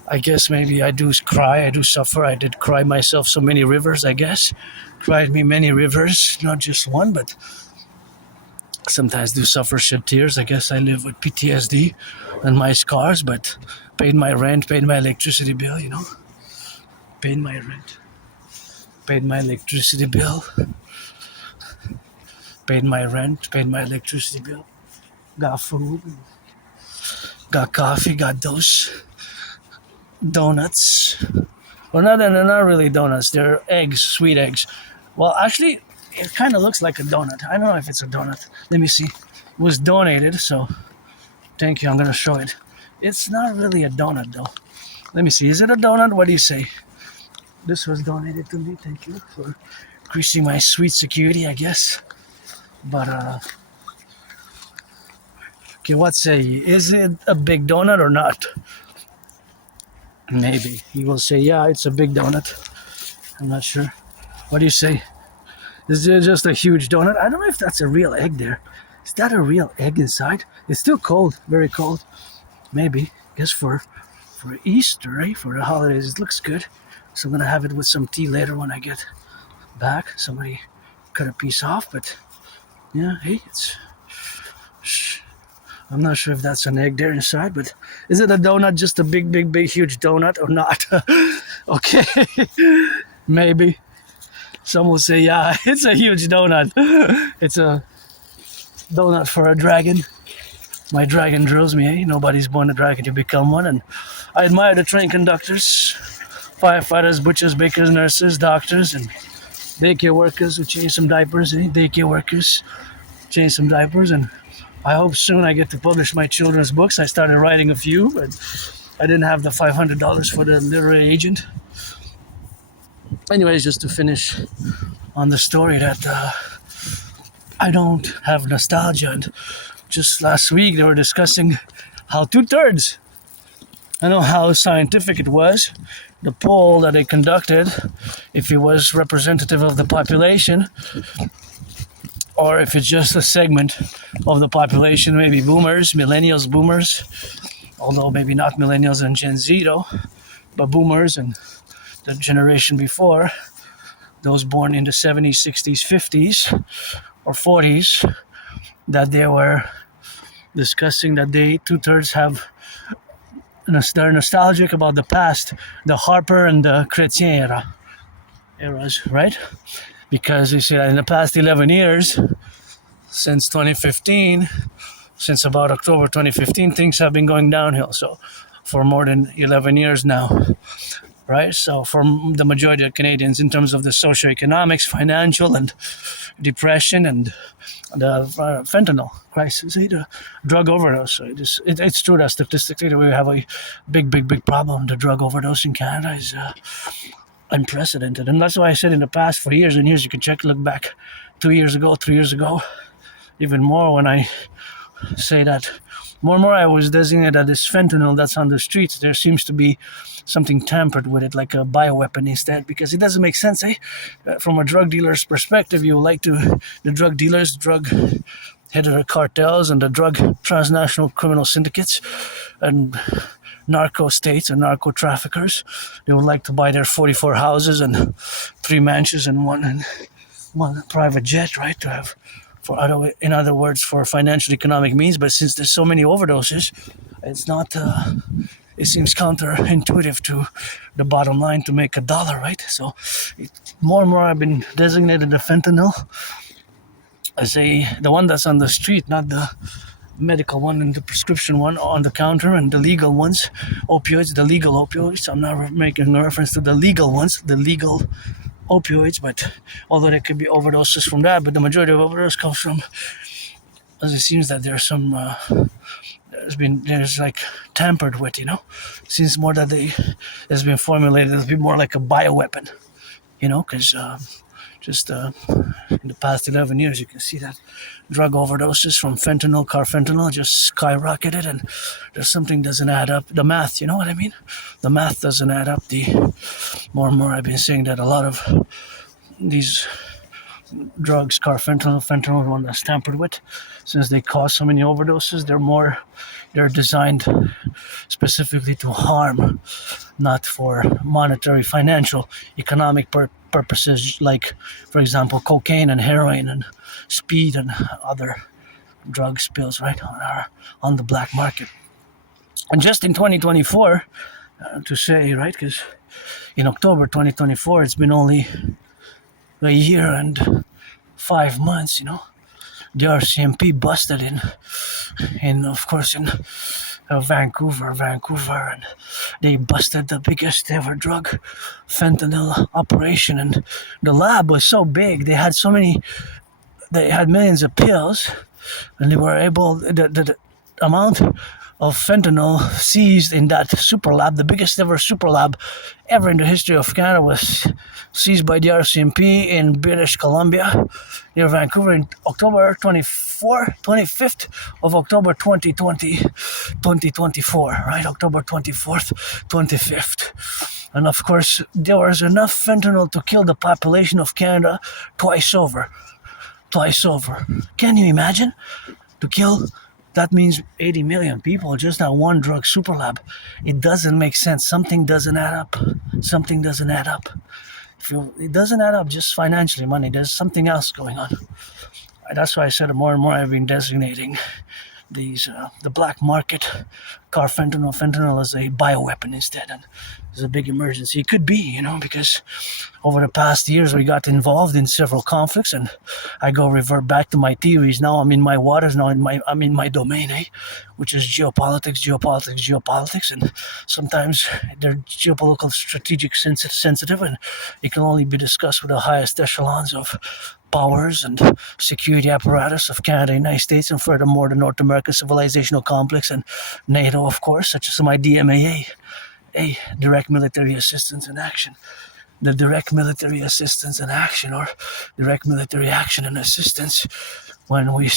I guess maybe I do cry, I do suffer. I did cry myself so many rivers, I guess. Cried me many rivers, not just one, but sometimes do suffer shed tears. I guess I live with PTSD and my scars, but paid my rent, paid my electricity bill, Paid my rent, paid my electricity bill, paid my rent, paid my electricity bill. Got food, got coffee, got those donuts. Well, they're not really donuts. They're eggs, sweet eggs. Well, actually, it kind of looks like a donut. I don't know if it's a donut. Let me see. It was donated, so thank you. I'm going to show it. It's not really a donut, though. Let me see. Is it a donut? What do you say? This was donated to me. Thank you for increasing my sweet security, I guess. But, okay, what say you? Is it a big donut or not? Maybe. He will say, yeah, it's a big donut. I'm not sure. What do you say? Is it just a huge donut? I don't know if that's a real egg there. Is that a real egg inside? It's still cold, very cold. Maybe. I guess for Easter, right? For the holidays, it looks good. So I'm going to have it with some tea later when I get back. Somebody cut a piece off, but yeah, hey, it's... I'm not sure if that's an egg there inside, but is it a donut, just a big, big, big, huge donut or not? Okay, maybe. Some will say, yeah, it's a huge donut. It's a donut for a dragon. My dragon drills me, eh? Nobody's born a dragon to become one. And I admire the train conductors, firefighters, butchers, bakers, nurses, doctors, and daycare workers who change some diapers, eh? Daycare workers change some diapers, and I hope soon I get to publish my children's books. I started writing a few, but I didn't have the $500 for the literary agent. Anyways, just to finish on the story that I don't have nostalgia. And just last week they were discussing how 2/3, I know how scientific it was, the poll that they conducted, if it was representative of the population or if it's just a segment of the population, maybe boomers, millennials, boomers, although maybe not millennials and Gen Z though, but boomers and the generation before, those born in the 70s, 60s, 50s, or 40s, that they were discussing that they 2/3 have, they're nostalgic about the past, the Harper and the Chrétien eras, right? Because they say that in the past 11 years, since 2015, since about October 2015, things have been going downhill. So for more than 11 years now, right? So for the majority of Canadians, in terms of the socioeconomics, financial, and depression, and the fentanyl crisis, the drug overdose. So it's true that statistically we have a big, big, big problem. The drug overdose in Canada is unprecedented. And that's why I said in the past, for years and years, you can look back 2 years ago, 3 years ago, even more, when I say that more and more I was designated that this fentanyl that's on the streets, there seems to be something tampered with it, like a bioweapon instead, because it doesn't make sense, eh? From a drug dealer's perspective, you like to, the drug dealers, drug head of the cartels and the drug transnational criminal syndicates and narco states and narco traffickers, they would like to buy their 44 houses and 3 mansions and one private jet, right? To have, in other words, for financial economic means. But since there's so many overdoses, it's not. It seems counterintuitive to the bottom line to make $1, right? So more and more I've been designated the fentanyl as the one that's on the street, not the medical one and the prescription one on the counter, and the legal ones, opioids, the legal opioids. I'm not making a reference to the legal ones, the legal opioids, but although there could be overdoses from that, but the majority of overdose comes from, as it seems that there's some, there's like tampered with, it seems more that it's been formulated to be more like a bioweapon, because in the past 11 years, you can see that drug overdoses from fentanyl, carfentanil, just skyrocketed, and there's something doesn't add up. The math, you know what I mean? The math doesn't add up. The more and more I've been saying that a lot of these drugs, carfentanil, fentanyl, the one that's tampered with, since they cause so many overdoses, they're designed specifically to harm, not for monetary, financial, economic purposes, like, for example, cocaine and heroin and speed and other drug spills, right, on the black market. And just in 2024, to say, right, because in October 2024, it's been only a year and 5 months, the RCMP busted in of course, in Vancouver, and they busted the biggest ever drug fentanyl operation. And the lab was so big, they had millions of pills, and they were able, the amount of fentanyl seized in that super lab, the biggest ever super lab ever in the history of Canada, was seized by the RCMP in British Columbia, near Vancouver, in October 25th of October 2024, right? October 24th, 25th. And of course, there was enough fentanyl to kill the population of Canada twice over. Can you imagine? To kill, that means 80 million people, just that one drug super lab. It doesn't make sense. Something doesn't add up. It doesn't add up just financially, money. There's something else going on. That's why I said more and more I've been designating the black market fentanyl as a bioweapon instead, and there's a big emergency. It could be, because over the past years we got involved in several conflicts, and I revert back to my theories. Now I'm in my waters. Now I'm in my domain, which is geopolitics, and sometimes they're geopolitical, strategic, sensitive, and it can only be discussed with the highest echelons of powers and security apparatus of Canada, United States, and furthermore the North American civilizational complex and NATO, of course, such as my DMAA, direct military assistance in action. The direct military assistance in action, or direct military action and assistance, when we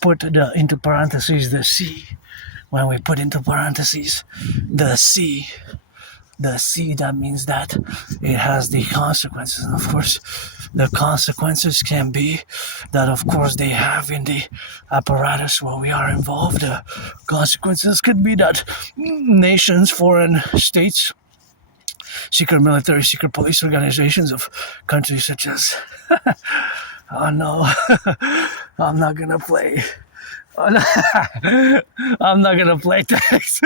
put into parentheses the C, when we put into parentheses the C, that means that it has the consequences. And of course, the consequences can be that, of course, they have in the apparatus where we are involved. The consequences could be that nations, foreign states, secret military, secret police organizations of countries such as oh no, I'm not gonna play. Oh, no. I'm not gonna play text.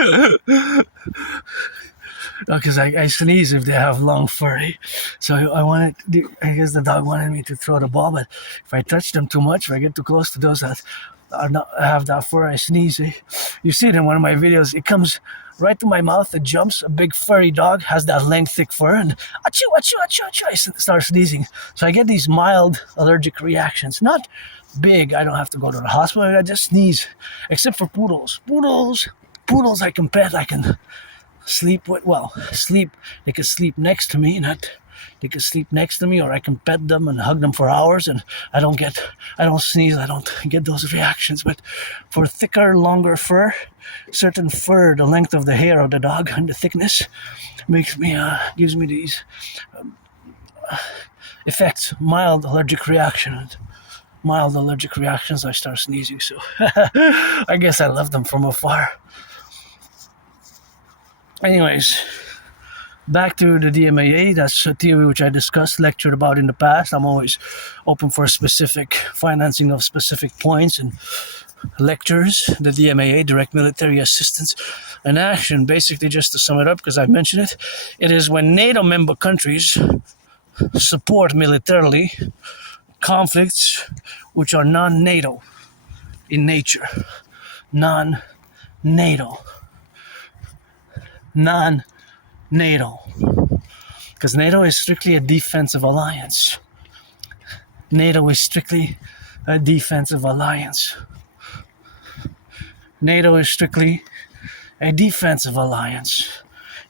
Because I sneeze if they have long furry. So I guess the dog wanted me to throw the ball, but if I touch them too much, if I get too close to those that are not have that fur, I sneeze. You see it in one of my videos. It comes right to my mouth. It jumps. A big furry dog has that length, thick fur, and achoo, achoo, achoo, achoo, I start sneezing. So I get these mild allergic reactions. Not big. I don't have to go to the hospital. I just sneeze. Except for poodles. Poodles I can pet. I can sleep with. They can sleep next to me. They can sleep next to me, or I can pet them and hug them for hours, and I don't sneeze, I don't get those reactions. But for thicker, longer fur, certain fur, the length of the hair of the dog and the thickness gives me these effects, mild allergic reactions. I start sneezing, so I guess I love them from afar. Anyways, back to the DMAA. That's a theory which I discussed, lectured about in the past. I'm always open for specific financing of specific points and lectures. The DMAA, direct military assistance and action. Basically, just to sum it up, because I mentioned it is when NATO member countries support militarily conflicts which are non-NATO in nature. Non-NATO. Because NATO is strictly a defensive alliance. NATO is strictly a defensive alliance.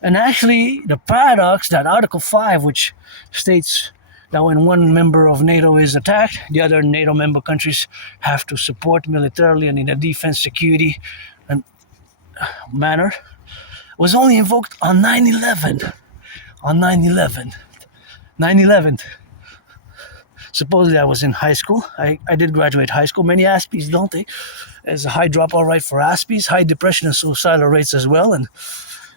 And actually, the paradox that Article 5, which states that when one member of NATO is attacked, the other NATO member countries have to support militarily and in a defense security and manner, was only invoked on 9/11. On 9/11. Supposedly I was in high school. I did graduate high school. Many Aspies, don't they? There's a high dropout rate for Aspies, high depression and suicidal rates as well. And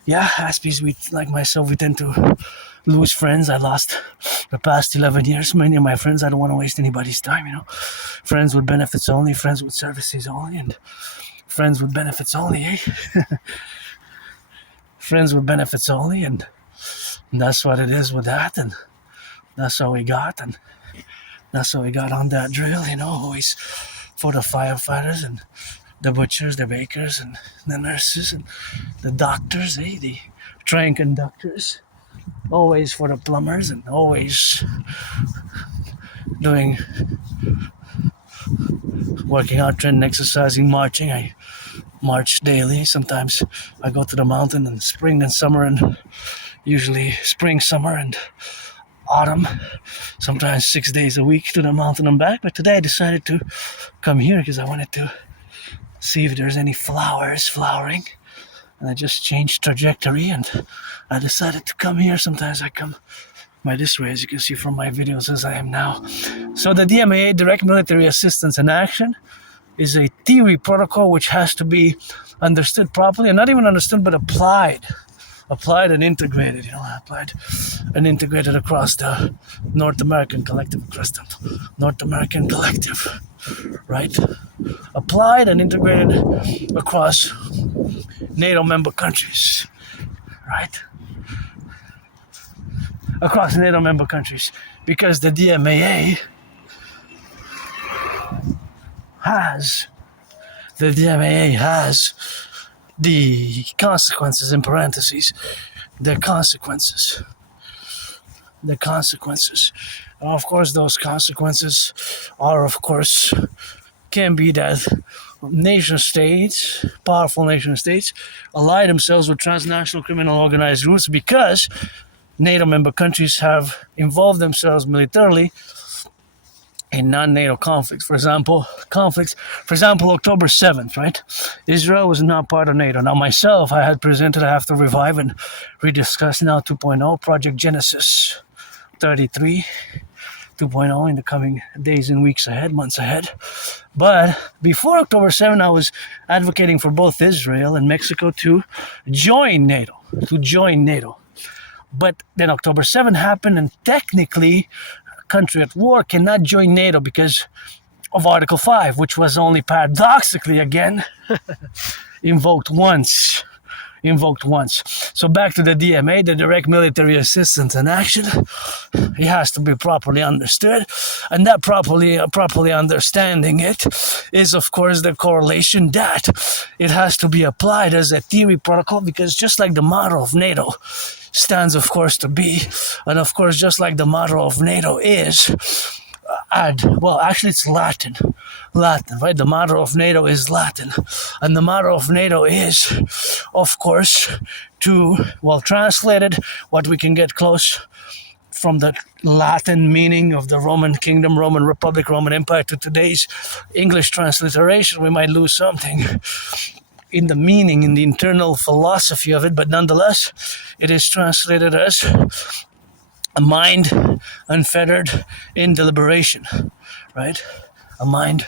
yeah, Aspies, like myself, we tend to lose friends. I lost the past 11 years. Many of my friends, I don't want to waste anybody's time, Friends with benefits only, friends with services only, and friends with benefits only, Friends with benefits only, and that's what it is with that, and that's how we got, on that drill, always for the firefighters and the butchers, the bakers, and the nurses, and the doctors, the train conductors, always for the plumbers, and always working out, training, exercising, marching. I march daily. Sometimes I go to the mountain in spring and summer, and usually spring, summer, and autumn. Sometimes 6 days a week to the mountain and back. But today I decided to come here because I wanted to see if there's any flowers flowering. And I just changed trajectory, and I decided to come here. Sometimes I come by this way, as you can see from my videos, as I am now. So the DMAA, Direct Military Assistance and Action, is a theory protocol which has to be understood properly, and not even understood but applied applied and integrated, applied and integrated across the North American collective, right? Applied and integrated across NATO member countries, right? Across NATO member countries, because the DMAA has the consequences, in parentheses, the consequences. And of course, those consequences are, can be that nation states, powerful nation states, ally themselves with transnational criminal organized groups because NATO member countries have involved themselves militarily in non-NATO conflicts. For example, October 7th, right? Israel was not part of NATO. Now, myself, I had presented, I have to revive and rediscuss now 2.0, Project Genesis 33, 2.0 in the coming days and weeks ahead, months ahead. But before October 7th, I was advocating for both Israel and Mexico to join NATO. But then October 7th happened, and technically, country at war cannot join NATO because of Article 5, which was only paradoxically again invoked once. So back to the DMA, the direct military assistance and action. It has to be properly understood, and that properly understanding it is, of course, the correlation that it has to be applied as a theory protocol, because just like the motto of NATO stands, of course, to be, and of course, just like the motto of NATO is, it's Latin, right? The motto of NATO is Latin, and the motto of NATO is, of course, translated, what we can get close from the Latin meaning of the Roman Kingdom, Roman Republic, Roman Empire to today's English transliteration, we might lose something in the meaning, in the internal philosophy of it, but nonetheless, it is translated as a mind unfettered in deliberation, right? A mind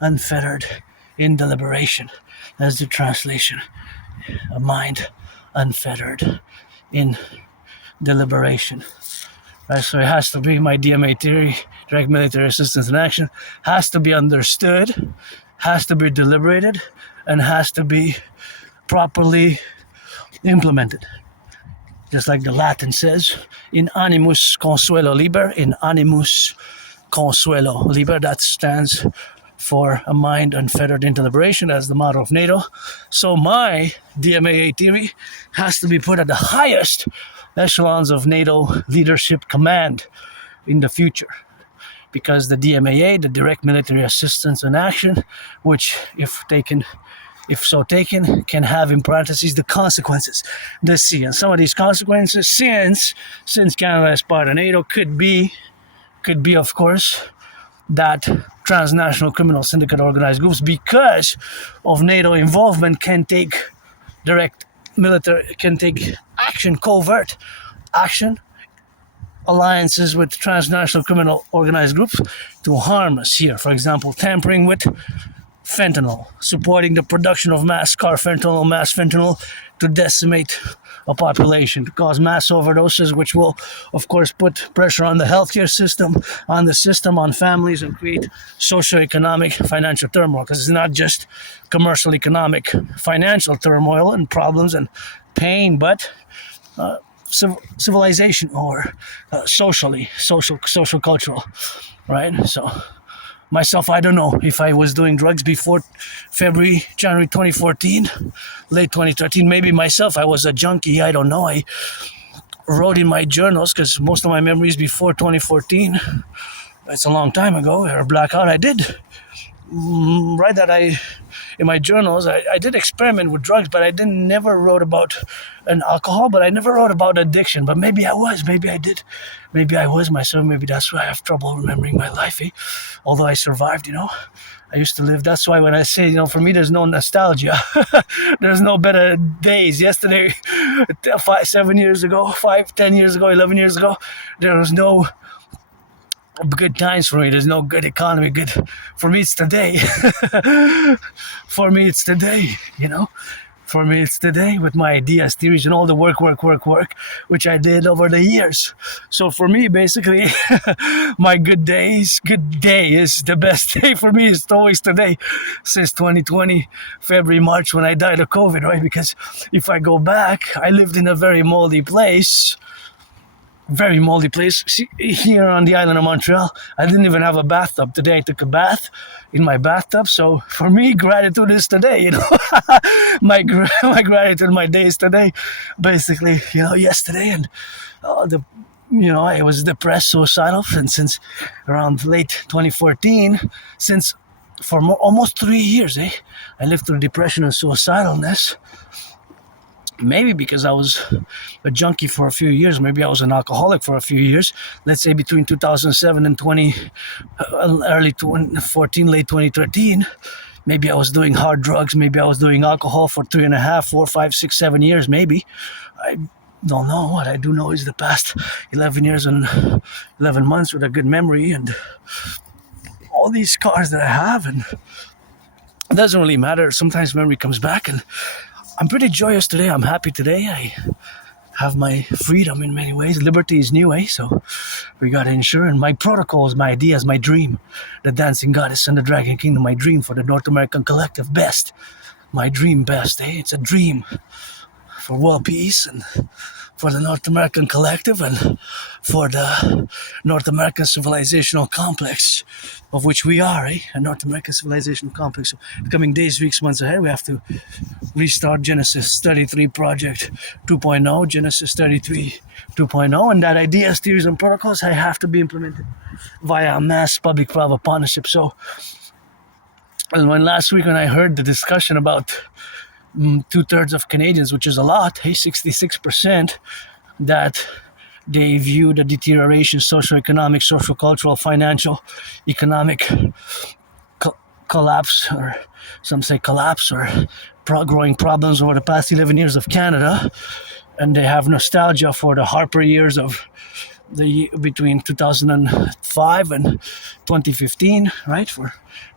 unfettered in deliberation. That's the translation. A mind unfettered in deliberation. Right? So it has to be, my DMA theory, direct military assistance in action, has to be understood, has to be deliberated, and has to be properly implemented. Just like the Latin says, in animus consuelo liber, that stands for a mind unfettered in deliberation, as the motto of NATO. So my DMAA theory has to be put at the highest echelons of NATO leadership command in the future. Because the DMAA, the direct military assistance and action, which if taken, can have in parentheses the consequences, the C. And some of these consequences, since Canada is part of NATO, could be, of course, that transnational criminal syndicate organized groups, because of NATO involvement, can take action, covert action, alliances with transnational criminal organized groups to harm us here. For example, tampering with fentanyl, supporting the production of mass fentanyl to decimate a population, to cause mass overdoses, which will, of course, put pressure on the healthcare system, on families, and create socioeconomic financial turmoil. Because it's not just commercial, economic, financial turmoil and problems and pain, but civilization or social, cultural, right? So myself, I don't know if I was doing drugs before January 2014, late 2013. Maybe myself, I was a junkie. I don't know. I wrote in my journals, because most of my memories before 2014, it's a long time ago, or blackout, I did write that in my journals, I did experiment with drugs, but I never wrote about an alcohol, but I never wrote about addiction. But maybe I was, maybe I did. Maybe I was myself, maybe that's why I have trouble remembering my life, although I survived, I used to live. That's why when I say, for me, there's no nostalgia. There's no better days. Yesterday, 7 years ago, 5, 10 years ago, 11 years ago, there was no good times for me. There's no good economy. For me, it's today. For me, it's today, For me, it's today with my ideas, theories, and all the work, which I did over the years. So for me, basically, my good day is the best day for me. It's always today, since 2020, February, March, when I died of COVID, right? Because if I go back, I lived in a very moldy place. See, here on the island of Montreal. I didn't even have a bathtub. Today I took a bath in my bathtub. So for me, gratitude is today, you know. my gratitude, my day is today. Basically, you know, yesterday and I was depressed, suicidal, and since around late 2014, since for almost 3 years, I lived through depression and suicidalness. Maybe because I was a junkie for a few years. Maybe I was an alcoholic for a few years. Let's say between 2007 and early 2014, late 2013. Maybe I was doing hard drugs. Maybe I was doing alcohol for 3.5, 4, 5, 6, 7 years. Maybe. I don't know. What I do know is the past 11 years and 11 months with a good memory and all these scars that I have. And it doesn't really matter. Sometimes memory comes back, and I'm pretty joyous today. I'm happy today. I have my freedom in many ways. Liberty is new, So we got to ensure. And my protocols, my ideas, my dream. The dancing goddess and the dragon kingdom. My dream for the North American Collective best. My dream best, It's a dream for world peace and for the North American Collective and for the North American Civilizational Complex, of which we are, a North American Civilizational Complex. So the coming days, weeks, months ahead, we have to restart Genesis 33 Project 2.0, Genesis 33 2.0, and that ideas, theories, and protocols have to be implemented via a mass public-private partnership. So, and last week when I heard the discussion about 2/3 of Canadians, which is a lot, 66%, that they view the deterioration, socioeconomic, social, cultural, financial, economic collapse, or some say collapse, or growing problems over the past 11 years of Canada, and they have nostalgia for the Harper years of between 2005 and 2015, right? For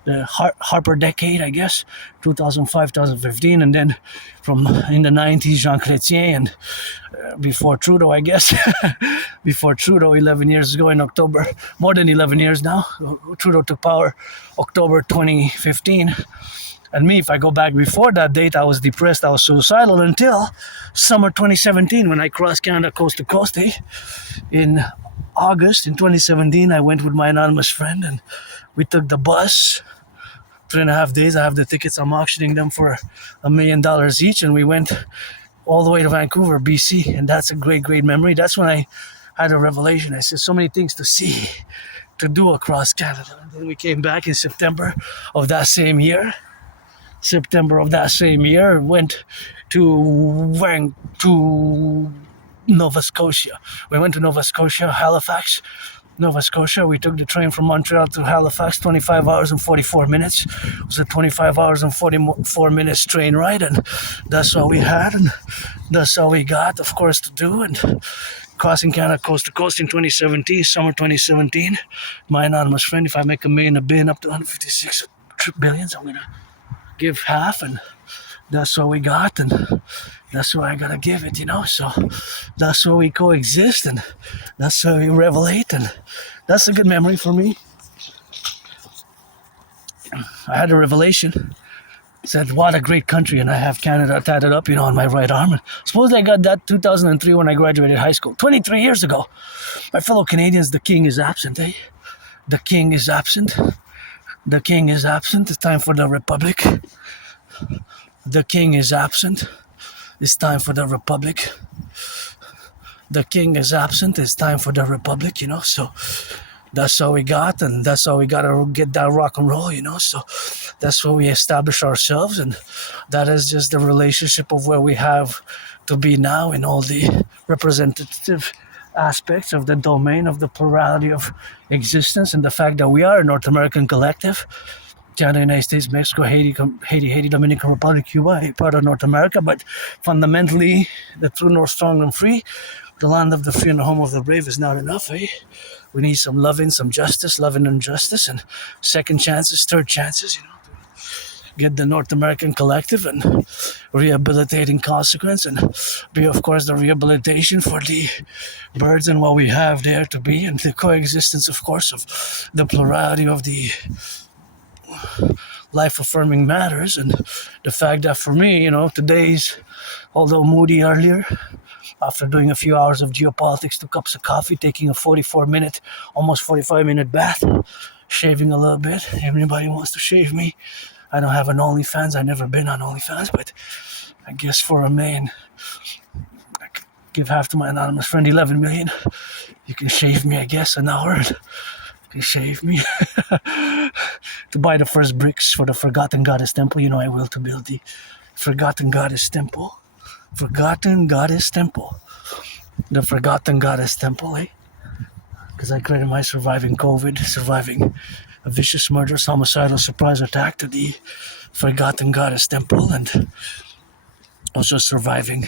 the Harper decade, I guess, 2005, 2015, and then from in the 90s, Jean Chrétien, and before Trudeau, I guess, before Trudeau, 11 years ago in October, more than 11 years now, Trudeau took power October 2015. And me, if I go back before that date, I was depressed, I was suicidal until summer 2017 when I crossed Canada coast to coast. In August in 2017, I went with my anonymous friend and we took the bus. 3.5 days, I have the tickets, I'm auctioning them for $1 million each, and we went all the way to Vancouver, BC, and that's a great, great memory. That's when I had a revelation. I said, so many things to see, to do across Canada. And then we came back in September of that same year. Went to Nova Scotia. We went to Nova Scotia, Halifax, Nova Scotia. We took the train from Montreal to Halifax, 25 hours and 44 minutes. It was a 25 hours and 44 minutes train ride, and that's all we had, and that's all we got, of course, to do. And crossing Canada coast to coast in 2017, summer 2017, my anonymous friend, if I make $1 million a bin up to 156 billions, I'm going to give half, and that's what we got, and that's what I gotta give it, so that's where we coexist, and that's where we revelate, and that's a good memory for me. I had a revelation, said what a great country, and I have Canada tatted up, on my right arm. And suppose I got that 2003 when I graduated high school, 23 years ago. My fellow Canadians, the king is absent, The king is absent. The king is absent. It's time for the republic. The king is absent. It's time for the republic. The king is absent. It's time for the republic, So that's all we got, and that's all we got to get that rock and roll, So that's where we establish ourselves, and that is just the relationship of where we have to be now in all the representative aspects of the domain of the plurality of existence, and the fact that we are a North American collective. Canada, United States, Mexico, Haiti, Dominican Republic, Cuba, part of North America, but fundamentally the true north, strong and free, the land of the free and the home of the brave is not enough. We need some loving, some justice, loving and justice, and second chances, third chances, get the North American Collectif and rehabilitating consequence, and be, of course, the rehabilitation for the birds and what we have there to be, and the coexistence, of course, of the plurality of the life-affirming matters, and the fact that for me, today's, although moody earlier, after doing a few hours of geopolitics, 2 cups of coffee, taking a 44-minute, almost 45-minute bath, shaving a little bit. Everybody wants to shave me. I don't have an OnlyFans. I've never been on OnlyFans, but I guess for a man, I could give half to my anonymous friend, 11 million. You can shave me, I guess, an hour. You can shave me. To buy the first bricks for the Forgotten Goddess Temple, I will, to build the Forgotten Goddess Temple. Forgotten Goddess Temple. The Forgotten Goddess Temple, eh? Because I created my surviving COVID, surviving a vicious murderous homicidal surprise attack to the Forgotten Goddess Temple, and also surviving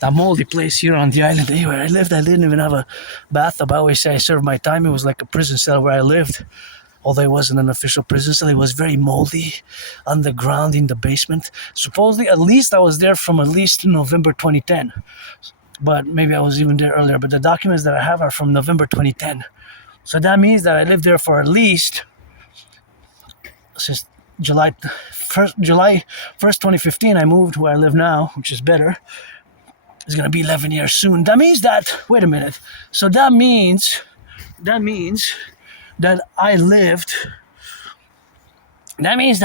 that moldy place here on the island, eh, where I lived. I didn't even have a bathtub. I always say I served my time. It was like a prison cell where I lived. Although it wasn't an official prison cell, it was very moldy, underground in the basement. Supposedly, at least I was there from at least November 2010. But maybe I was even there earlier. But the documents that I have are from November 2010. So that means that I lived there for at least since July 1st, 2015. I moved where I live now, which is better. It's going to be 11 years soon. That means that, wait a minute. So that means that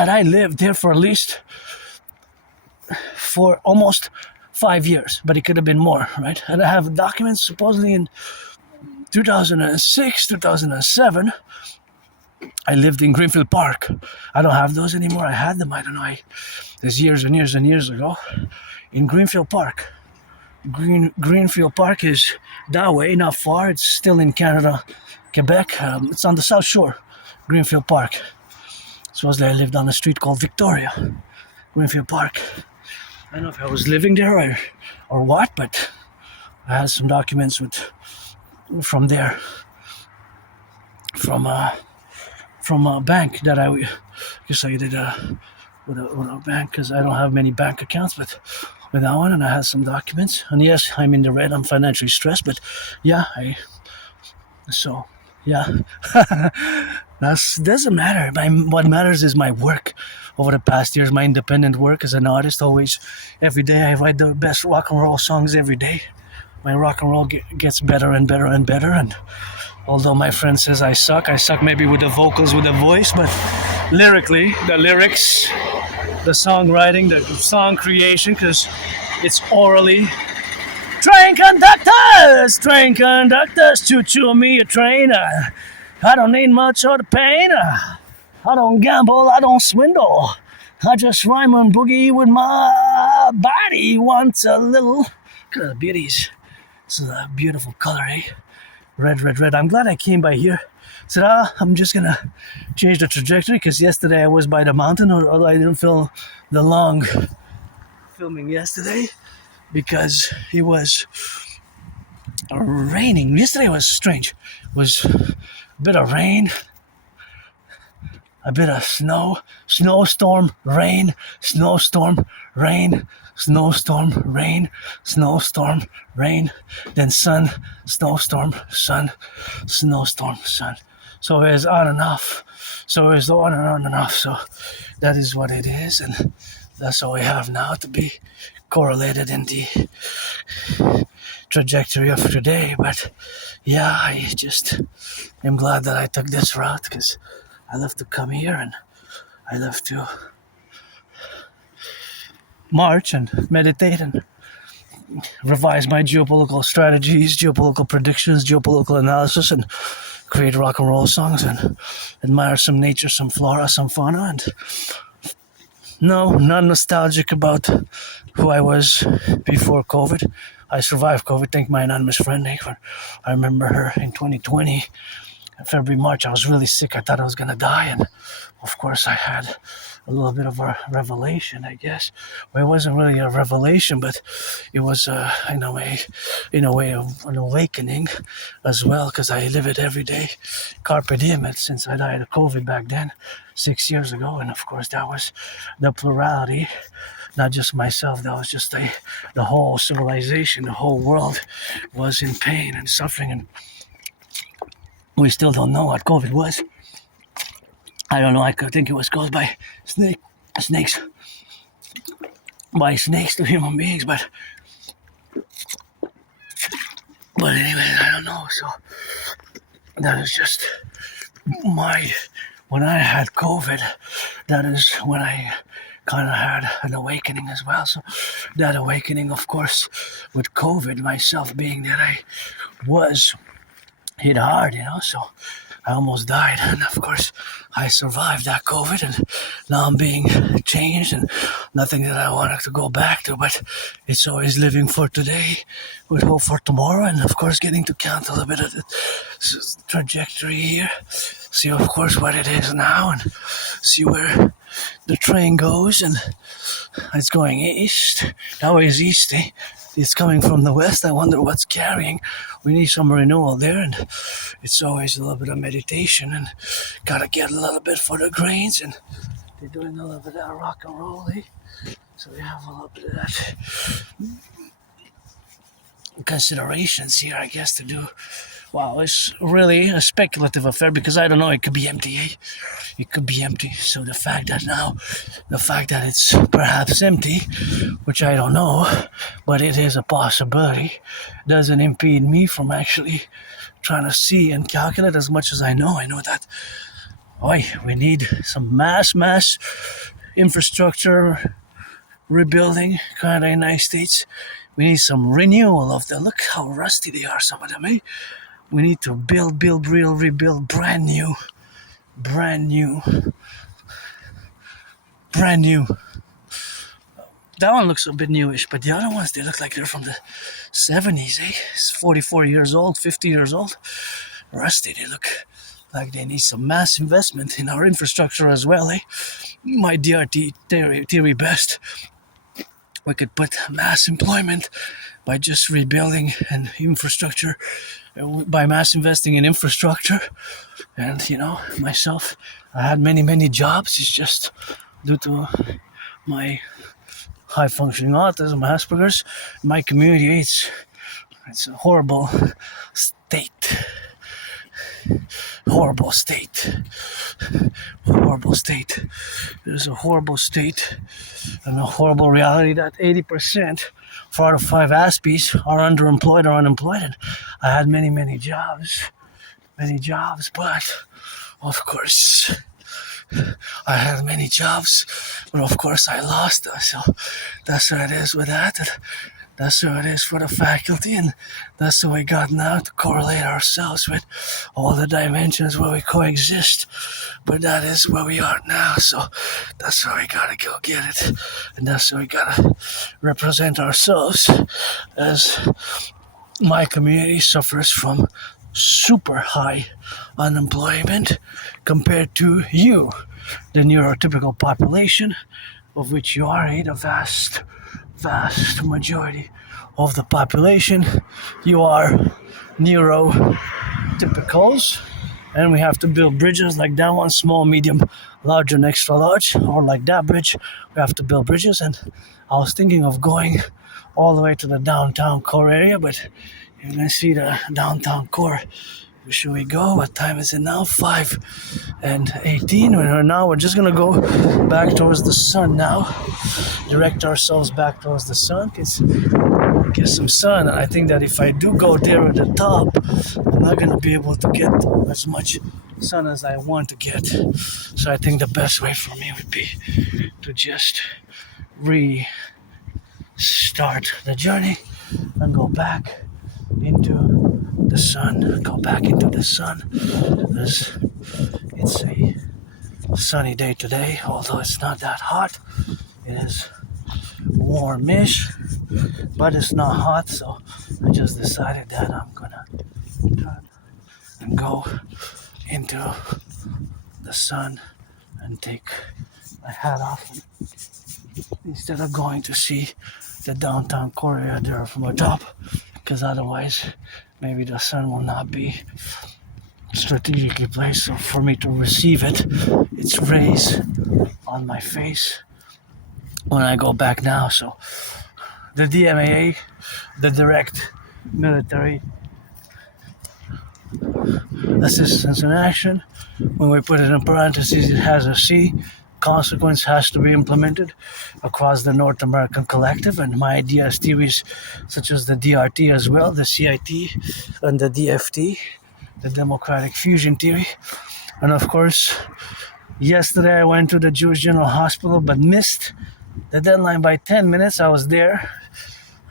I lived there for at least for almost 5 years, but it could have been more, right? And I have documents supposedly in 2006, 2007. I lived in Greenfield Park. I don't have those anymore. I had them, I don't know. There's years and years and years ago. In Greenfield Park. Greenfield Park is that way, not far. It's still in Canada, Quebec. It's on the South Shore, Greenfield Park. Supposedly I lived on a street called Victoria, Greenfield Park. I don't know if I was living there or what, but I had some documents from there, from a bank that I guess I did with a bank, because I don't have many bank accounts, but with that one, and I had some documents. And yes, I'm in the red. I'm financially stressed, but yeah, that doesn't matter. What matters is my work over the past years, my independent work as an artist. Always, every day, I write the best rock and roll songs every day. My rock and roll gets better and better and better. And although my friend says I suck maybe with the vocals, with the voice, but lyrically, the lyrics, the songwriting, the song creation, because it's orally. Train conductors, choo-choo me a train. I don't need much of the pain. I don't gamble, I don't swindle. I just rhyme and boogie with my body. Wants a little. Look at the beauties. This is a beautiful color, eh? Red, red, red. I'm glad I came by here. Said, I'm just gonna change the trajectory, because yesterday I was by the mountain, although I didn't film the long filming yesterday because it was raining. Yesterday was strange. It was a bit of rain, a bit of snow, snowstorm, rain, snowstorm, rain, snowstorm, rain, snowstorm, rain, then sun, snowstorm, sun, snowstorm, sun. So it's on and off. So it's on and off. So that is what it is, and that's all we have now to be correlated in the trajectory of today. But yeah, I just am glad that I took this route, because I love to come here and I love to march and meditate and revise my geopolitical strategies, geopolitical predictions, geopolitical analysis, and create rock and roll songs and admire some nature, some flora, some fauna. And no, not nostalgic about who I was before COVID. I survived COVID, thank my anonymous friend. I remember her in 2020, February, March. I was really sick. I thought I was going to die. And of course I had a little bit of a revelation, I guess. Well, it wasn't really a revelation, but it was in a way of an awakening as well, because I live it every day. Carpe diem, and since I died of COVID back then, 6 years ago, and of course that was the plurality, not just myself. That was just the whole civilization, the whole world was in pain and suffering, and we still don't know what COVID was. I don't know. I think it was caused by snakes, by snakes to human beings. But anyway, I don't know. So that is just when I had COVID. That is when I kind of had an awakening as well. So that awakening, of course, with COVID, myself being that I was hit hard, so I almost died, and of course I survived that COVID, and now I'm being changed, and nothing that I wanted to go back to, but it's always living for today with hope for tomorrow, and of course getting to count a little bit of the trajectory here, see of course what it is now, and see where the train goes, and it's going east. Always east, eh? It's coming from the west. I wonder what's carrying. We need some renewal there, and it's always a little bit of meditation, and gotta get a little bit for the grains, and they're doing a little bit of rock and roll, eh? So we have a little bit of that considerations here, I guess, to do. Wow, it's really a speculative affair, because I don't know, it could be empty, eh? It could be empty. So the fact that it's perhaps empty, which I don't know, but it is a possibility, doesn't impede me from actually trying to see and calculate as much as I know. I know that we need some mass infrastructure rebuilding, kind of in the United States. We need some renewal of them. Look how rusty they are, some of them, eh? We need to rebuild brand new. That one looks a bit newish, but the other ones, they look like they're from the 70s, eh? It's 44 years old, 50 years old. Rusty, they look like they need some mass investment in our infrastructure as well, eh? My DRT theory best. We could put mass employment by just rebuilding an infrastructure, by mass investing in infrastructure. And, myself, I had many jobs. It's just due to my high-functioning autism, Asperger's, my community, it's a horrible state. Horrible state. There's a horrible state and a horrible reality that 80%, 4 out of 5 Aspies are underemployed or unemployed. And I had many jobs, but of course I had many jobs, but of course I lost them. So that's what it is with that. And that's what it is for the faculty, and that's what we got now to correlate ourselves with all the dimensions where we coexist. But that is where we are now, so that's where we gotta go get it. And that's where we gotta represent ourselves, as my community suffers from super high unemployment compared to you, the neurotypical population, of which you are the vast majority of the population. You are neurotypicals, and we have to build bridges like that one, small, medium, large, and extra large, or like that bridge. We have to build bridges, and I was thinking of going all the way to the downtown core area, but you're gonna see the downtown core. Should we go? What time is it now? 5:18. We're just gonna go back towards the sun now. Direct ourselves back towards the sun. Get some sun. And I think that if I do go there at the top, I'm not gonna be able to get as much sun as I want to get. So I think the best way for me would be to just restart the journey and go back into the sun. Go back into the sun. It's a sunny day today, although it's not that hot. It is warmish, but it's not hot, so I just decided that I'm gonna turn and go into the sun and take my hat off and instead of going to see the downtown Korea there from a top, because otherwise maybe the sun will not be strategically placed so for me to receive its rays on my face when I go back now. So the DMAA, the direct military assistance in action, when we put it in parentheses, it has a C. Consequence has to be implemented across the North American collective, and my ideas, theories such as the DRT as well, the CIT and the DFT, the Democratic Fusion Theory. And of course, yesterday I went to the Jewish General Hospital but missed the deadline by 10 minutes. I was there.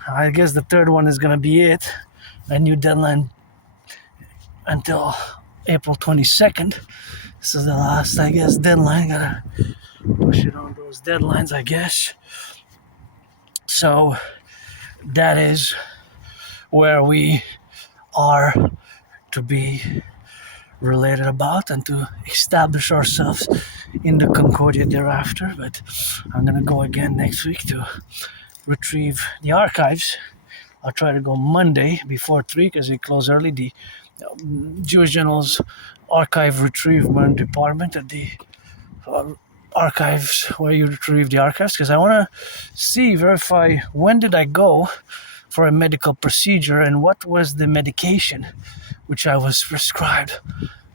I guess the third one is going to be it. A new deadline until April 22nd. This is the last, I guess, deadline. Gotta push it on those deadlines, I guess. So that is where we are to be related about and to establish ourselves in the Concordia thereafter. But I'm gonna go again next week to retrieve the archives. I'll try to go Monday before 3 because they close early. The Jewish General's Archive Retrievement Department at the archives where you retrieve the archives, because I want to verify when did I go for a medical procedure and what was the medication which I was prescribed.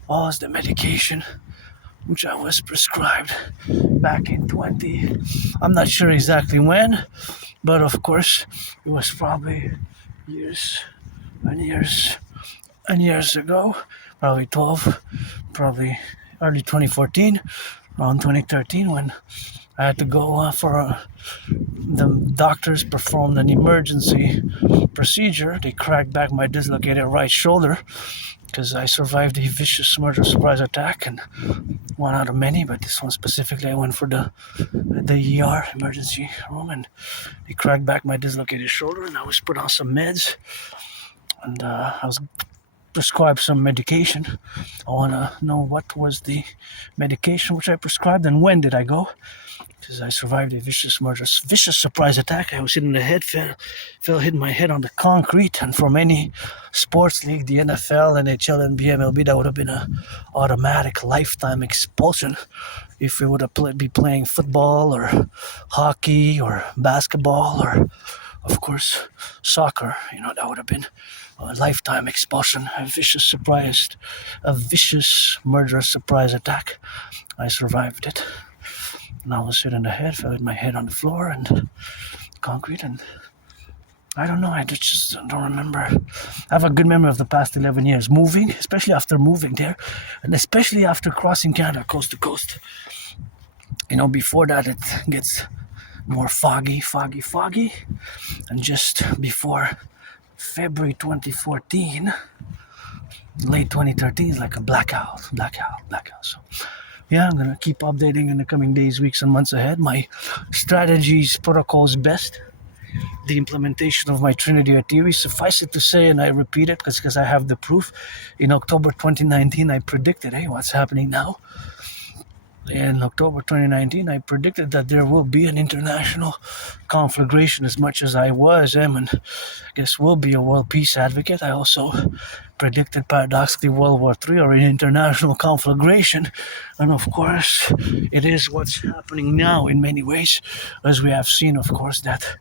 What was the medication which I was prescribed back in 20? I'm not sure exactly when, but of course it was probably years and years and years ago, probably 12, probably early 2014, around 2013, when I had to go for the doctors performed an emergency procedure. They cracked back my dislocated right shoulder because I survived a vicious murder surprise attack, and one out of many, but this one specifically I went for the ER emergency room, and they cracked back my dislocated shoulder, and I was put on some meds, and I was prescribed some medication. I want to know what was the medication which I prescribed and when did I go, because I survived a vicious surprise attack. I was hit in the head, hit my head on the concrete, and from any sports league, the NFL, NHL, NBA, MLB, that would have been an automatic lifetime expulsion. If we would have be playing football or hockey or basketball or, of course, soccer, that would have been a lifetime expulsion. A vicious murderous surprise attack. I survived it. And I was hit in the head, fell hit my head on the floor and concrete, and I don't know, I just don't remember. I have a good memory of the past 11 years moving, especially after moving there, and especially after crossing Canada coast to coast. Before that it gets more foggy, and just before February 2014, late 2013 is like a blackout. So yeah, I'm gonna keep updating in the coming days, weeks, and months ahead. My strategies, protocols, best. The implementation of my Trinity theory. Suffice it to say, and I repeat it because I have the proof. In October 2019, I predicted, what's happening now? In October 2019, I predicted that there will be an international conflagration. As much as I am, and I guess will be a world peace advocate, I also predicted paradoxically World War III or an international conflagration. And of course, it is what's happening now in many ways, as we have seen, of course, that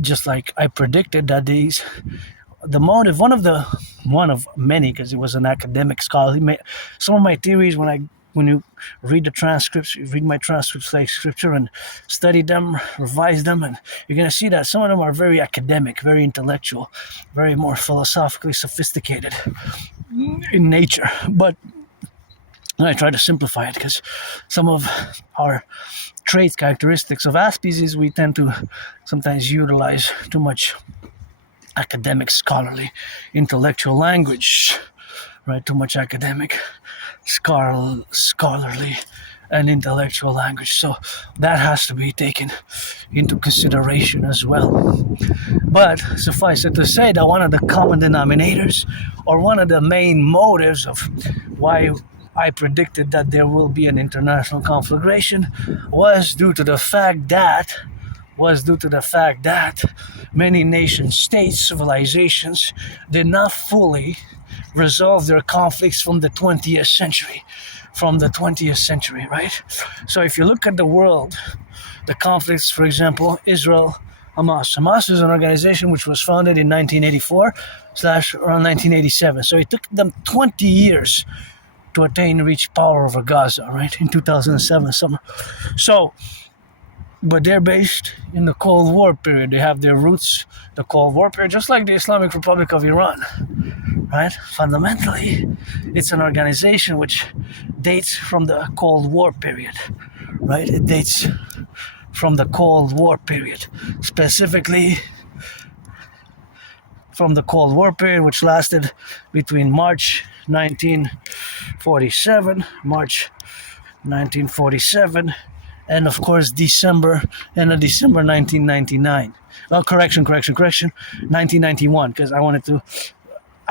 just like I predicted that the motive, one of many, because it was an academic scholar, he made some of my theories. When you read the transcripts, you read my transcripts like scripture and study them, revise them, and you're going to see that some of them are very academic, very intellectual, very more philosophically sophisticated in nature. But I try to simplify it because some of our traits, characteristics of Aspiesque, we tend to sometimes utilize too much academic, scholarly, intellectual language, right? Too much academic, scholarly, and intellectual language. So that has to be taken into consideration as well. But suffice it to say that one of the common denominators, or one of the main motives of why I predicted that there will be an international conflagration was due to the fact that many nation states, civilizations, did not fully resolve their conflicts from the 20th century. Right? So if you look at the world, the conflicts, for example, Israel, Hamas. Hamas is an organization which was founded in 1984 / around 1987. So it took them 20 years to reach power over Gaza, right? In 2007 summer. So, but they're based in the Cold War period. They have their roots, the Cold War period, just like the Islamic Republic of Iran, right? Fundamentally, it's an organization which dates from the Cold War period, right? It dates from the Cold War period, specifically from the Cold War period, which lasted between March 1947, and of course December 1999. Well, correction, 1991, because I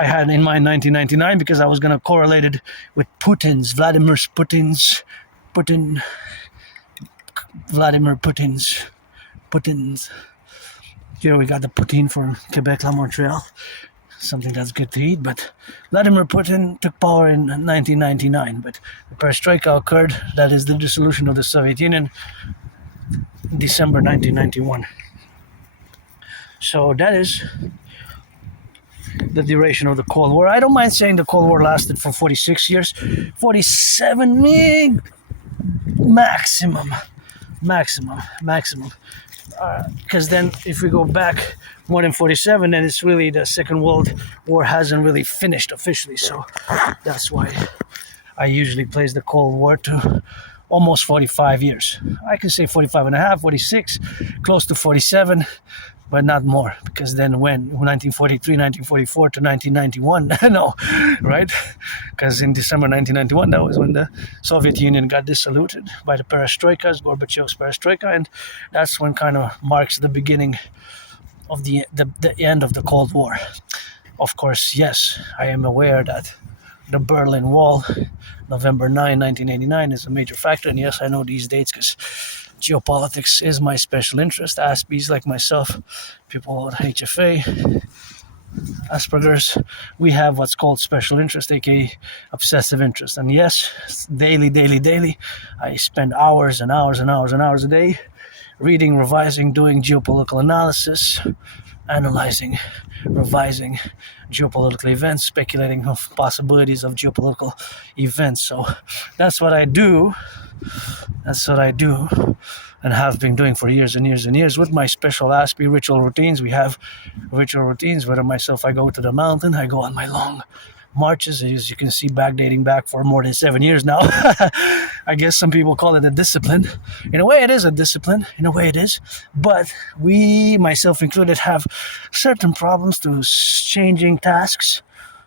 had in mind 1999 because I was going to correlate it with Vladimir Putin's. Here we got the Putin from Quebec, La Montreal, something that's good to eat. But Vladimir Putin took power in 1999, but the perestroika occurred, that is the dissolution of the Soviet Union, December 1991. So that is the duration of the Cold War. I don't mind saying the Cold War lasted for 46 years, 47 maximum. Because then if we go back more than 47, then it's really the Second World War hasn't really finished officially. So that's why I usually place the Cold War to almost 45 years. I can say 45 and a half, 46, close to 47, but not more, because then when 1943, 1944 to 1991, no, right? Because in December 1991, that was when the Soviet Union got dissoluted by the perestroikas, Gorbachev's perestroika, and that's when kind of marks the beginning of the end of the Cold War. Of course, yes, I am aware that the Berlin Wall, November 9, 1989, is a major factor, and yes, I know these dates because geopolitics is my special interest. Aspies like myself, people with HFA, Asperger's, we have what's called special interest, aka obsessive interest. And yes, daily, I spend hours and hours a day reading, revising, doing geopolitical analysis, analyzing, revising geopolitical events, speculating of possibilities of geopolitical events. So that's what I do, and have been doing for years and years with my special Aspie ritual routines. We have ritual routines, whether myself, I go to the mountain, I go on my long marches, as you can see, dating back for more than 7 years now. I guess some people call it a discipline. In a way it is a discipline, but we, myself included, have certain problems to changing tasks,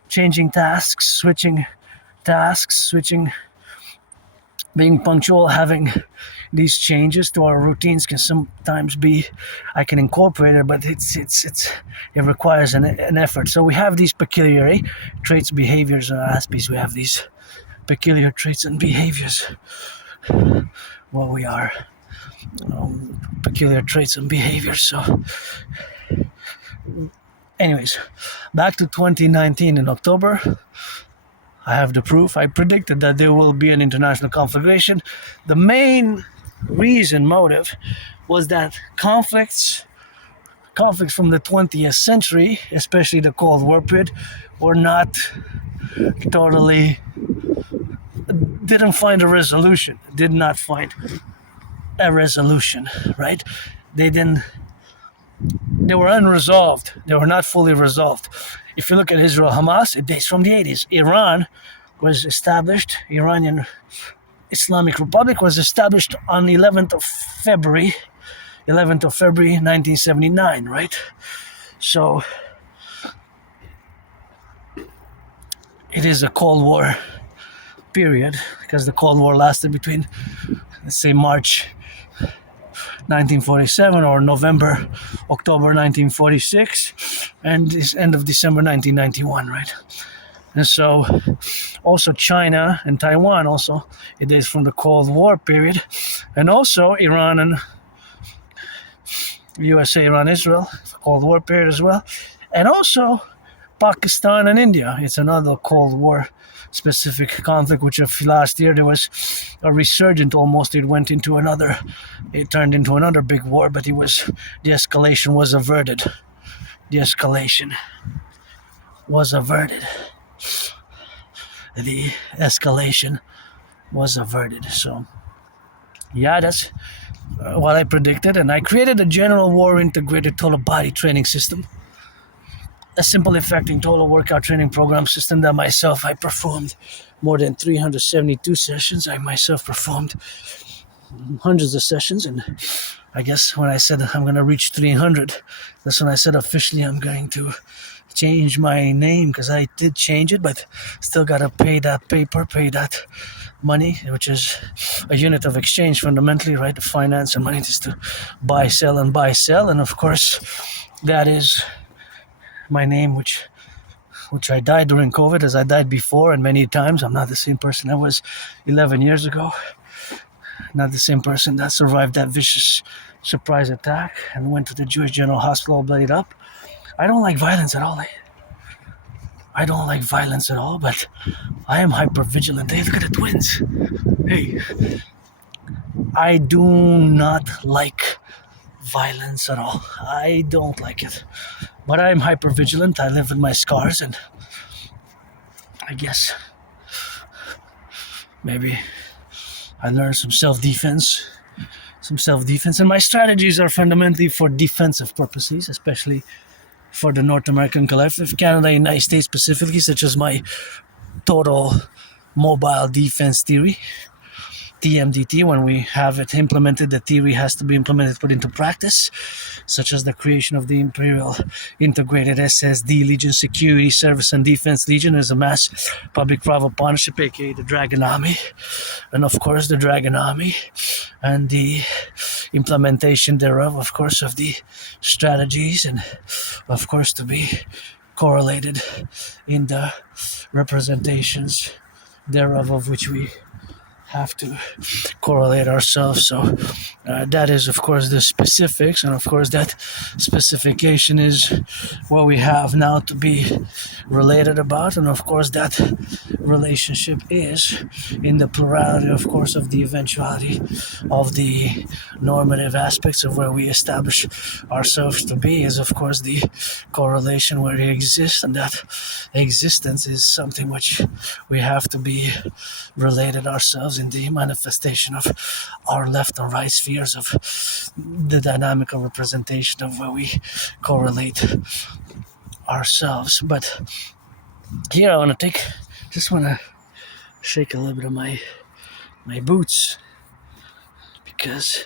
switching tasks, being punctual. Having these changes to our routines can sometimes be, I can incorporate it, but it requires an effort. So we have these peculiar traits, behaviors, Aspies. We have these peculiar traits and behaviors. Well, we are peculiar traits and behaviors. So anyways, back to 2019 in October. I have the proof. I predicted that there will be an international conflagration. The main motive was that conflicts from the 20th century, especially the Cold War period, were not totally, did not find a resolution, right? They were unresolved. They were not fully resolved. If you look at Israel, Hamas, it dates from the 80s. Iran was established, Iranian Islamic Republic was established on 11th of February 1979, right? So it is a Cold War period, because the Cold War lasted between, let's say, March 1947 or October 1946, and this end of December 1991, right? And so also China and Taiwan also, it dates from the Cold War period. And also Iran and USA, Iran, Israel, Cold War period as well. And also Pakistan and India. It's another Cold War specific conflict, which of last year there was a resurgent almost. It turned into another big war, but the escalation was averted. The escalation was averted. The escalation was averted. So, yeah, that's what I predicted. And I created a general war integrated total body training system. A simple, effective total workout training program system that I performed more than 372 sessions. I myself performed hundreds of sessions, and I guess when I said I'm going to reach 300, that's when I said officially I'm going to change my name, because I did change it, but still got to pay that money, which is a unit of exchange fundamentally, right? The finance and money is to buy, sell, and of course that is my name, which I died during COVID, as I died before and many times. I'm not the same person I was 11 years ago. Not the same person that survived that vicious surprise attack and went to the Jewish General Hospital all bloodied up. I don't like violence at all. I don't like violence at all, but I am hyper vigilant. Hey, look at the twins. Hey, I do not like violence at all. I don't like it. But I am hyper vigilant. I live with my scars, and I guess maybe I learned some self-defense. And my strategies are fundamentally for defensive purposes, especially for the North American Collectif, Canada, United States specifically, such as my total mobile defense theory, TMDT. When we have it implemented, the theory has to be implemented, put into practice, such as the creation of the Imperial Integrated SSD Legion Security Service and Defense Legion as a mass public-private partnership, aka the Dragon Army, and of course the Dragon Army, and the implementation thereof, of course, of the strategies, and of course to be correlated in the representations thereof, of which we have to correlate ourselves. So that is, of course, the specifics, and of course that specification is what we have now to be related about, and of course that relationship is in the plurality, of course, of the eventuality of the normative aspects of where we establish ourselves to be, is of course the correlation where it exists, and that existence is something which we have to be related ourselves in the manifestation of our left and right spheres of the dynamical representation of where we correlate ourselves. But here I want to shake a little bit of my boots, because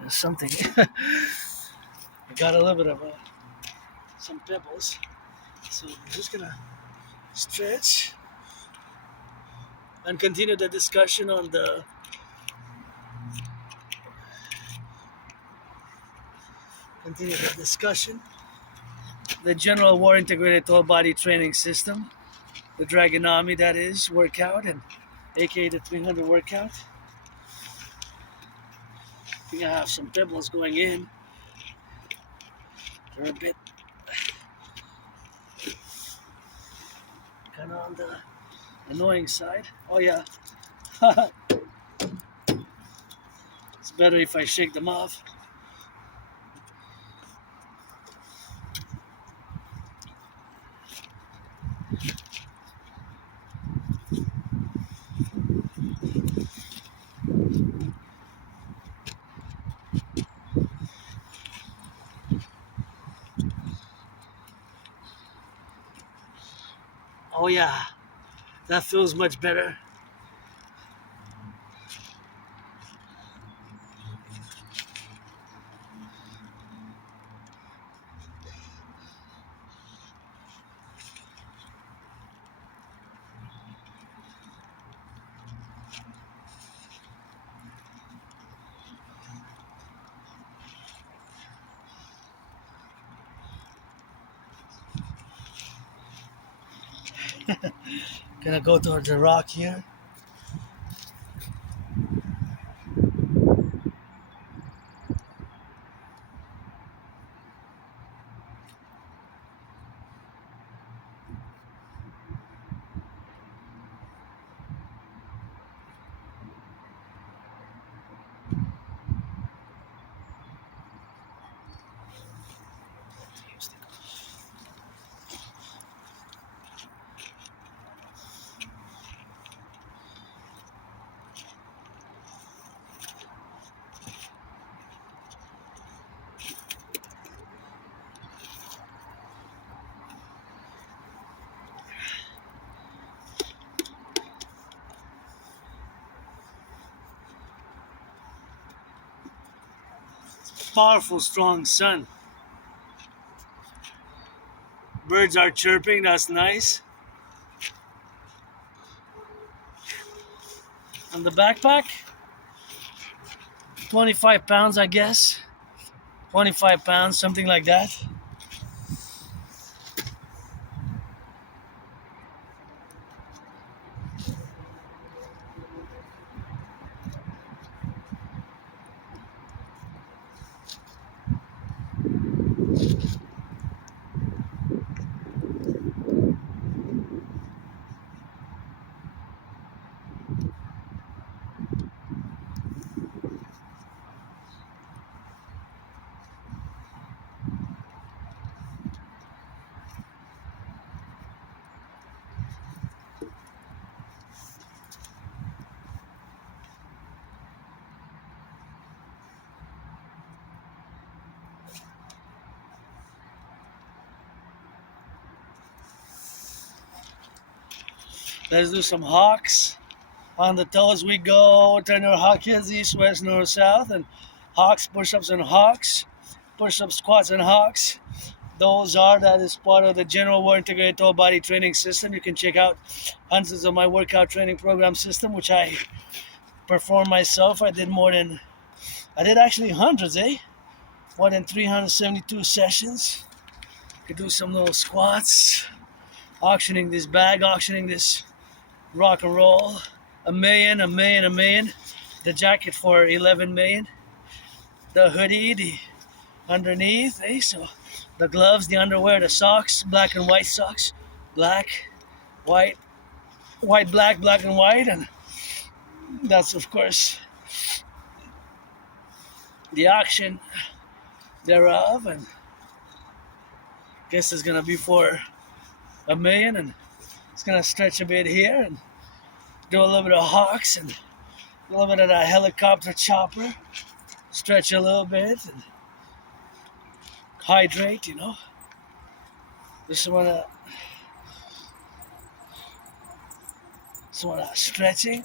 there's something I got a little bit of some pebbles, so I'm just gonna stretch and continue the discussion on the general war integrated total body training system, the Dragon Army, that is, workout, and aka the 300 workout. I think I have some pebbles going in. They're a bit kind of on the annoying side. Oh yeah. It's better if I shake them off. Oh yeah, that feels much better. Gonna go to the rock here. Powerful, strong sun. Birds are chirping, that's nice. And the backpack, 25 pounds, I guess. 25 pounds, something like that. Let's do some hawks. On the toes we go. Turn your hawk heads east, west, north, south. And hawks, push-ups and hawks. Push-up, squats and hawks. That is part of the general war integrated total body training system. You can check out hundreds of my workout training program system, which I perform myself. I did actually hundreds, more than 372 sessions. Could do some little squats, auctioning this bag, auctioning this rock and roll. A million. The jacket for 11 million. The hoodie, the underneath, so the gloves, the underwear, the socks, black and white socks, black, white, black, black and white, and that's of course the auction thereof. And I guess it's gonna be for a million, and it's gonna stretch a bit here and do a little bit of hawks and a little bit of that helicopter chopper, stretch a little bit and hydrate, This is one of stretching.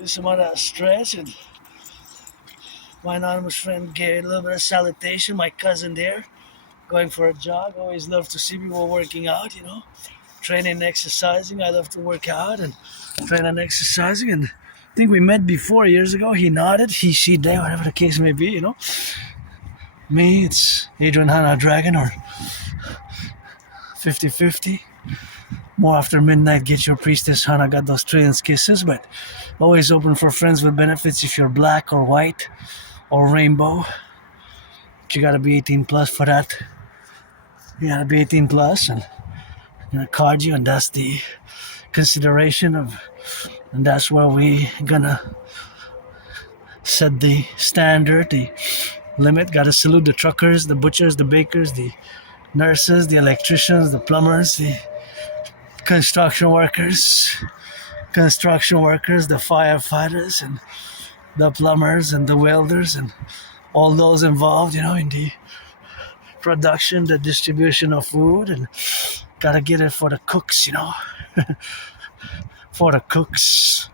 This is one of stretch, and my anonymous friend gave a little bit of salutation. My cousin there, going for a jog. Always love to see people working out, training and exercising. I love to work out and train and exercising. And I think we met before years ago. He nodded, he, she, they, whatever the case may be, Me, it's Adrian Hannah Dragon or 50-50. More after midnight, get your priestess Hannah, got those trillions kisses, but always open for friends with benefits if you're black or white or rainbow. You gotta be 18 plus for that. You gotta be 18 plus, and I'm gonna card you, and that's the consideration of, and that's where we gonna set the standard, the limit. Gotta salute the truckers, the butchers, the bakers, the nurses, the electricians, the plumbers, the construction workers, the firefighters, and the plumbers, and the welders, and all those involved, in the production, the distribution of food, and gotta get it for the cooks, for the cooks,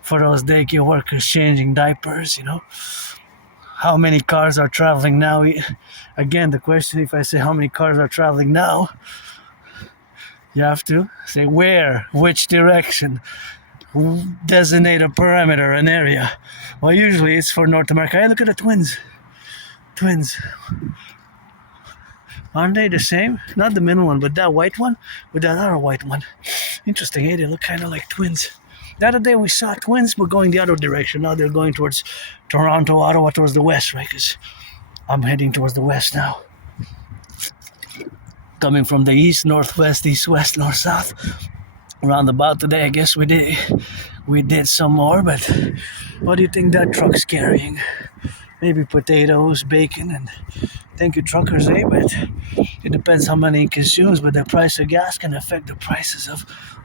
for those daycare workers changing diapers, How many cars are traveling now? Again, the question, if I say how many cars are traveling now, you have to say where, which direction, designate a perimeter, an area. Well, usually it's for North America. Hey, look at the twins. Aren't they the same? Not the middle one, but that white one with that other white one. Interesting, eh? They look kind of like twins. The other day we saw twins, but going the other direction. Now they're going towards Toronto, Ottawa, towards the west, right? Because I'm heading towards the west now. Coming from the east, northwest, east, west, north, south. Roundabout today, I guess we did some more, but what do you think that truck's carrying? Maybe potatoes, bacon, and thank you truckers, eh? But it depends how many it consumes, but the price of gas can affect the prices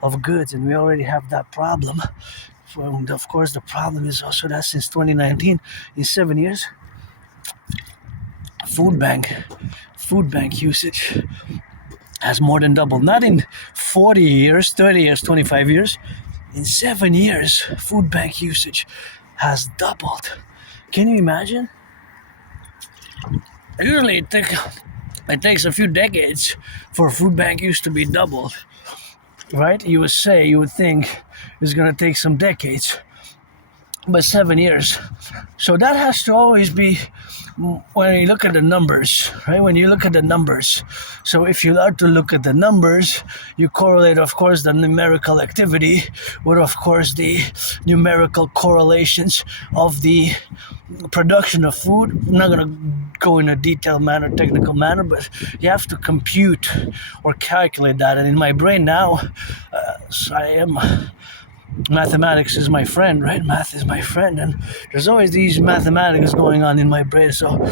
of goods, and we already have that problem. And of course, the problem is also that since 2019, in 7 years, food bank usage has more than doubled. Not in 40 years, 30 years, 25 years. In 7 years, food bank usage has doubled. Can you imagine? Usually it takes a few decades for food bank use to be doubled, right? You would think it's going to take some decades, but 7 years. So that has to always be when you look at the numbers, right? When you look at the numbers. So if you like to look at the numbers, you correlate, of course, the numerical activity with, of course, the numerical correlations of the production of food. I'm not going to go in a detailed manner, technical manner, but you have to compute or calculate that. And in my brain now, mathematics is my friend, right? Math is my friend, and there's always these mathematics going on in my brain. So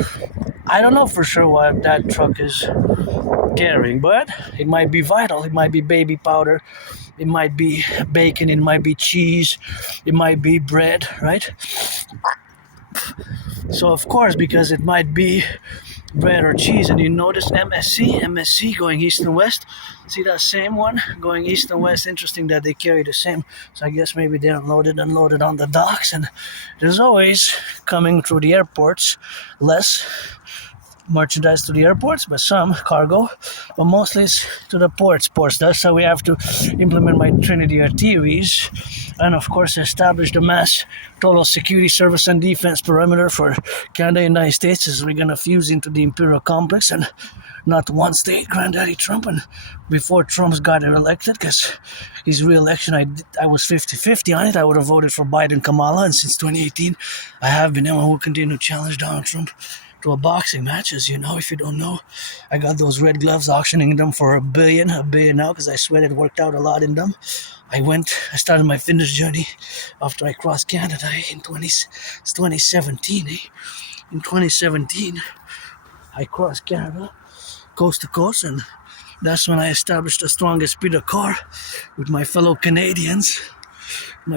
I don't know for sure what that truck is carrying, but it might be vital. It might be baby powder, it might be bacon, it might be cheese, it might be bread, right? So of course, because it might be bread or cheese, and you notice MSC going east and west. See that same one going east and west? Interesting that they carry the same. So I guess maybe they unloaded on the docks, and there's always coming through the airports less merchandise to the airports, but some cargo, but mostly it's to the ports. That's how we have to implement my Trinity theories, and of course establish the mass total security service and defense perimeter for Canada and United States as we're going to fuse into the Imperial complex and not one state, Granddaddy Trump. And before Trump's got elected, because his re-election, I was 50-50 on it. I would have voted for Biden, Kamala, and since 2018, I have been and will continue to challenge Donald Trump to a boxing match. As you know, if you don't know, I got those red gloves, auctioning them for $1 billion now, because I sweat it worked out a lot in them. I started my fitness journey after I crossed Canada in 2017. In 2017, I crossed Canada coast to coast, and that's when I established the strongest speed of car with my fellow Canadians. And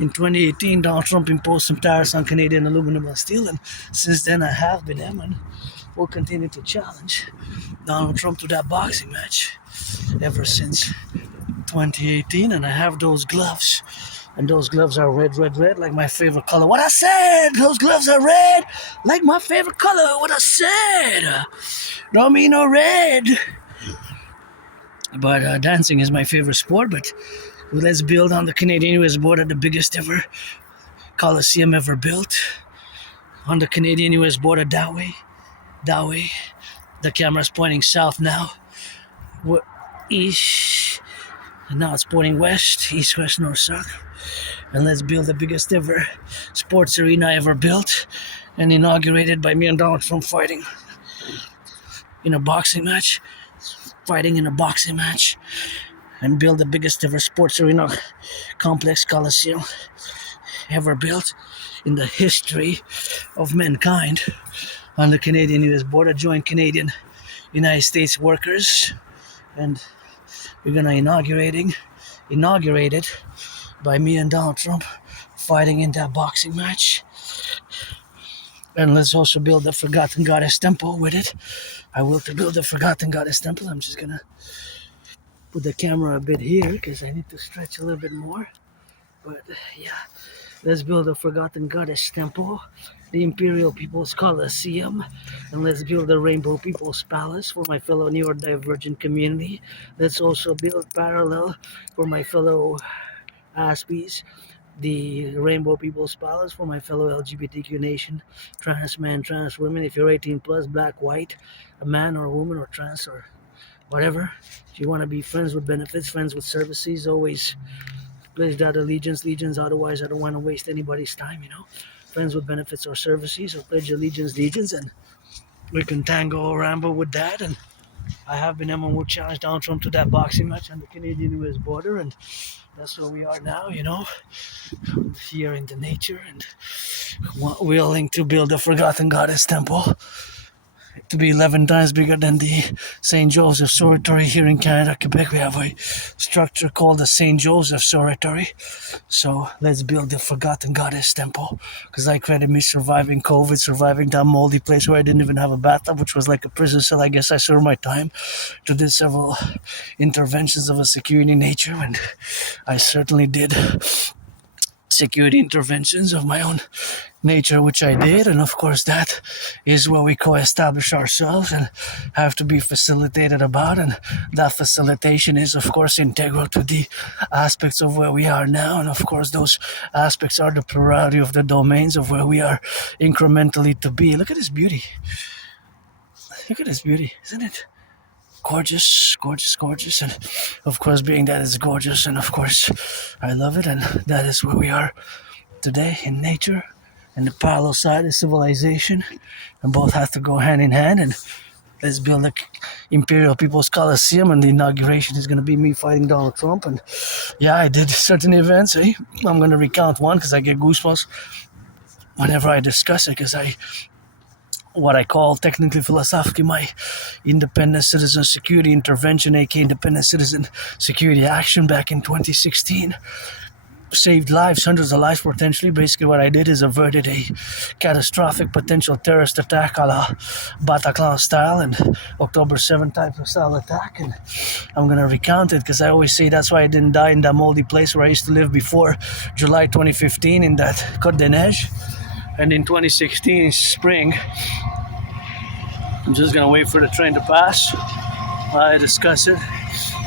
in 2018, Donald Trump imposed some tariffs on Canadian aluminum and steel, and since then I have been him and will continue to challenge Donald Trump to that boxing match ever since 2018. And I have those gloves, and those gloves are red, like my favorite color. What I said! Those gloves are red, like my favorite color. What I said! Don't mean no red. But dancing is my favorite sport, but let's build on the Canadian-US border, the biggest ever Coliseum ever built. On the Canadian-US border, that way. The camera's pointing south now. East. And now it's pointing west, east, west, north, south. And let's build the biggest ever sports arena ever built and inaugurated by me and Donald Trump fighting in a boxing match. And build the biggest ever sports arena complex Coliseum ever built in the history of mankind on the Canadian-US border. Join Canadian United States workers, and we're gonna inaugurate it by me and Donald Trump fighting in that boxing match. And let's also build the Forgotten Goddess Temple with it. I will to build the Forgotten Goddess Temple. I'm just gonna put the camera a bit here because I need to stretch a little bit more. But yeah, let's build a Forgotten Goddess Temple, the Imperial People's Coliseum, and let's build the Rainbow People's Palace for my fellow neurodivergent community. Let's also build parallel for my fellow Aspiesque the Rainbow People's Palace for my fellow LGBTQ nation, trans men, trans women. If you're 18 plus, black, white, a man or a woman or trans or whatever, if you want to be friends with benefits, friends with services, always pledge that allegiance. Otherwise, I don't want to waste anybody's time, Friends with benefits or services, or pledge allegiance, and we can tango or ramble with that. And I have been MMO challenged down from to that boxing match on the Canadian-US border, and that's where we are now, here in the nature and willing to build a forgotten goddess temple to be 11 times bigger than the St. Joseph's Oratory here in Canada, Quebec. We have a structure called the St. Joseph's Oratory. So let's build the forgotten goddess temple, because I credit me surviving COVID, surviving that moldy place where I didn't even have a bathtub, which was like a prison cell. I guess I served my time to did several interventions of a security nature, and I certainly did security interventions of my own nature, which I did. And of course, that is where we co-establish ourselves and have to be facilitated about. And that facilitation is, of course, integral to the aspects of where we are now. And of course, those aspects are the plurality of the domains of where we are incrementally to be. Look at this beauty. Look at this beauty, isn't it? Gorgeous, gorgeous, gorgeous. And of course, being that it's gorgeous, and of course, I love it. And that is where we are today in nature. And the parallel side is civilization. And both have to go hand in hand. And let's build the Imperial People's Coliseum. And the inauguration is going to be me fighting Donald Trump. And yeah, I did certain events. I'm going to recount one because I get goosebumps whenever I discuss it, because what I call technically philosophically my independent citizen security intervention, aka independent citizen security action back in 2016, saved lives, hundreds of lives potentially. Basically what I did is averted a catastrophic potential terrorist attack a la Bataclan style and October 7 type of style attack. And I'm going to recount it because I always say that's why I didn't die in that moldy place where I used to live before July 2015 in that Côte des Neiges. And in 2016 spring, I'm just gonna wait for the train to pass while I discuss it.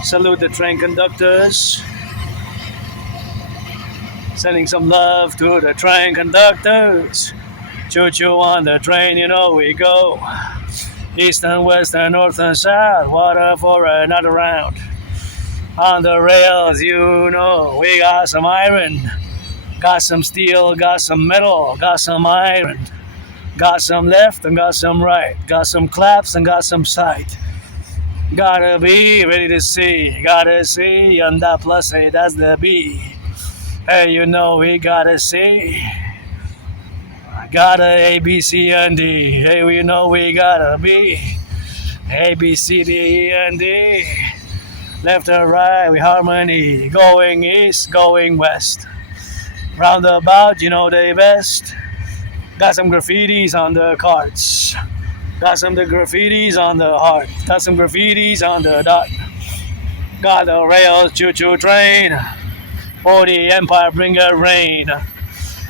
Salute the train conductors. Sending some love to the train conductors. Choo-choo on the train, we go. East and west and north and south, water for another round. On the rails, we got some iron. Got some steel, got some metal, got some iron. Got some left and got some right. Got some claps and got some sight. Gotta be ready to see. Gotta see on that plus A, that's the B. Hey, we gotta see. Gotta A, B, C, and D. Hey, we gotta be. A, B, C, D, E, and D. Left and right, we harmony. Going east, going west. Roundabout, they best. Got some graffitis on the carts. Got some the graffitis on the heart. Got some graffitis on the dot. Got the rails, choo-choo train. For the empire, bring a rain.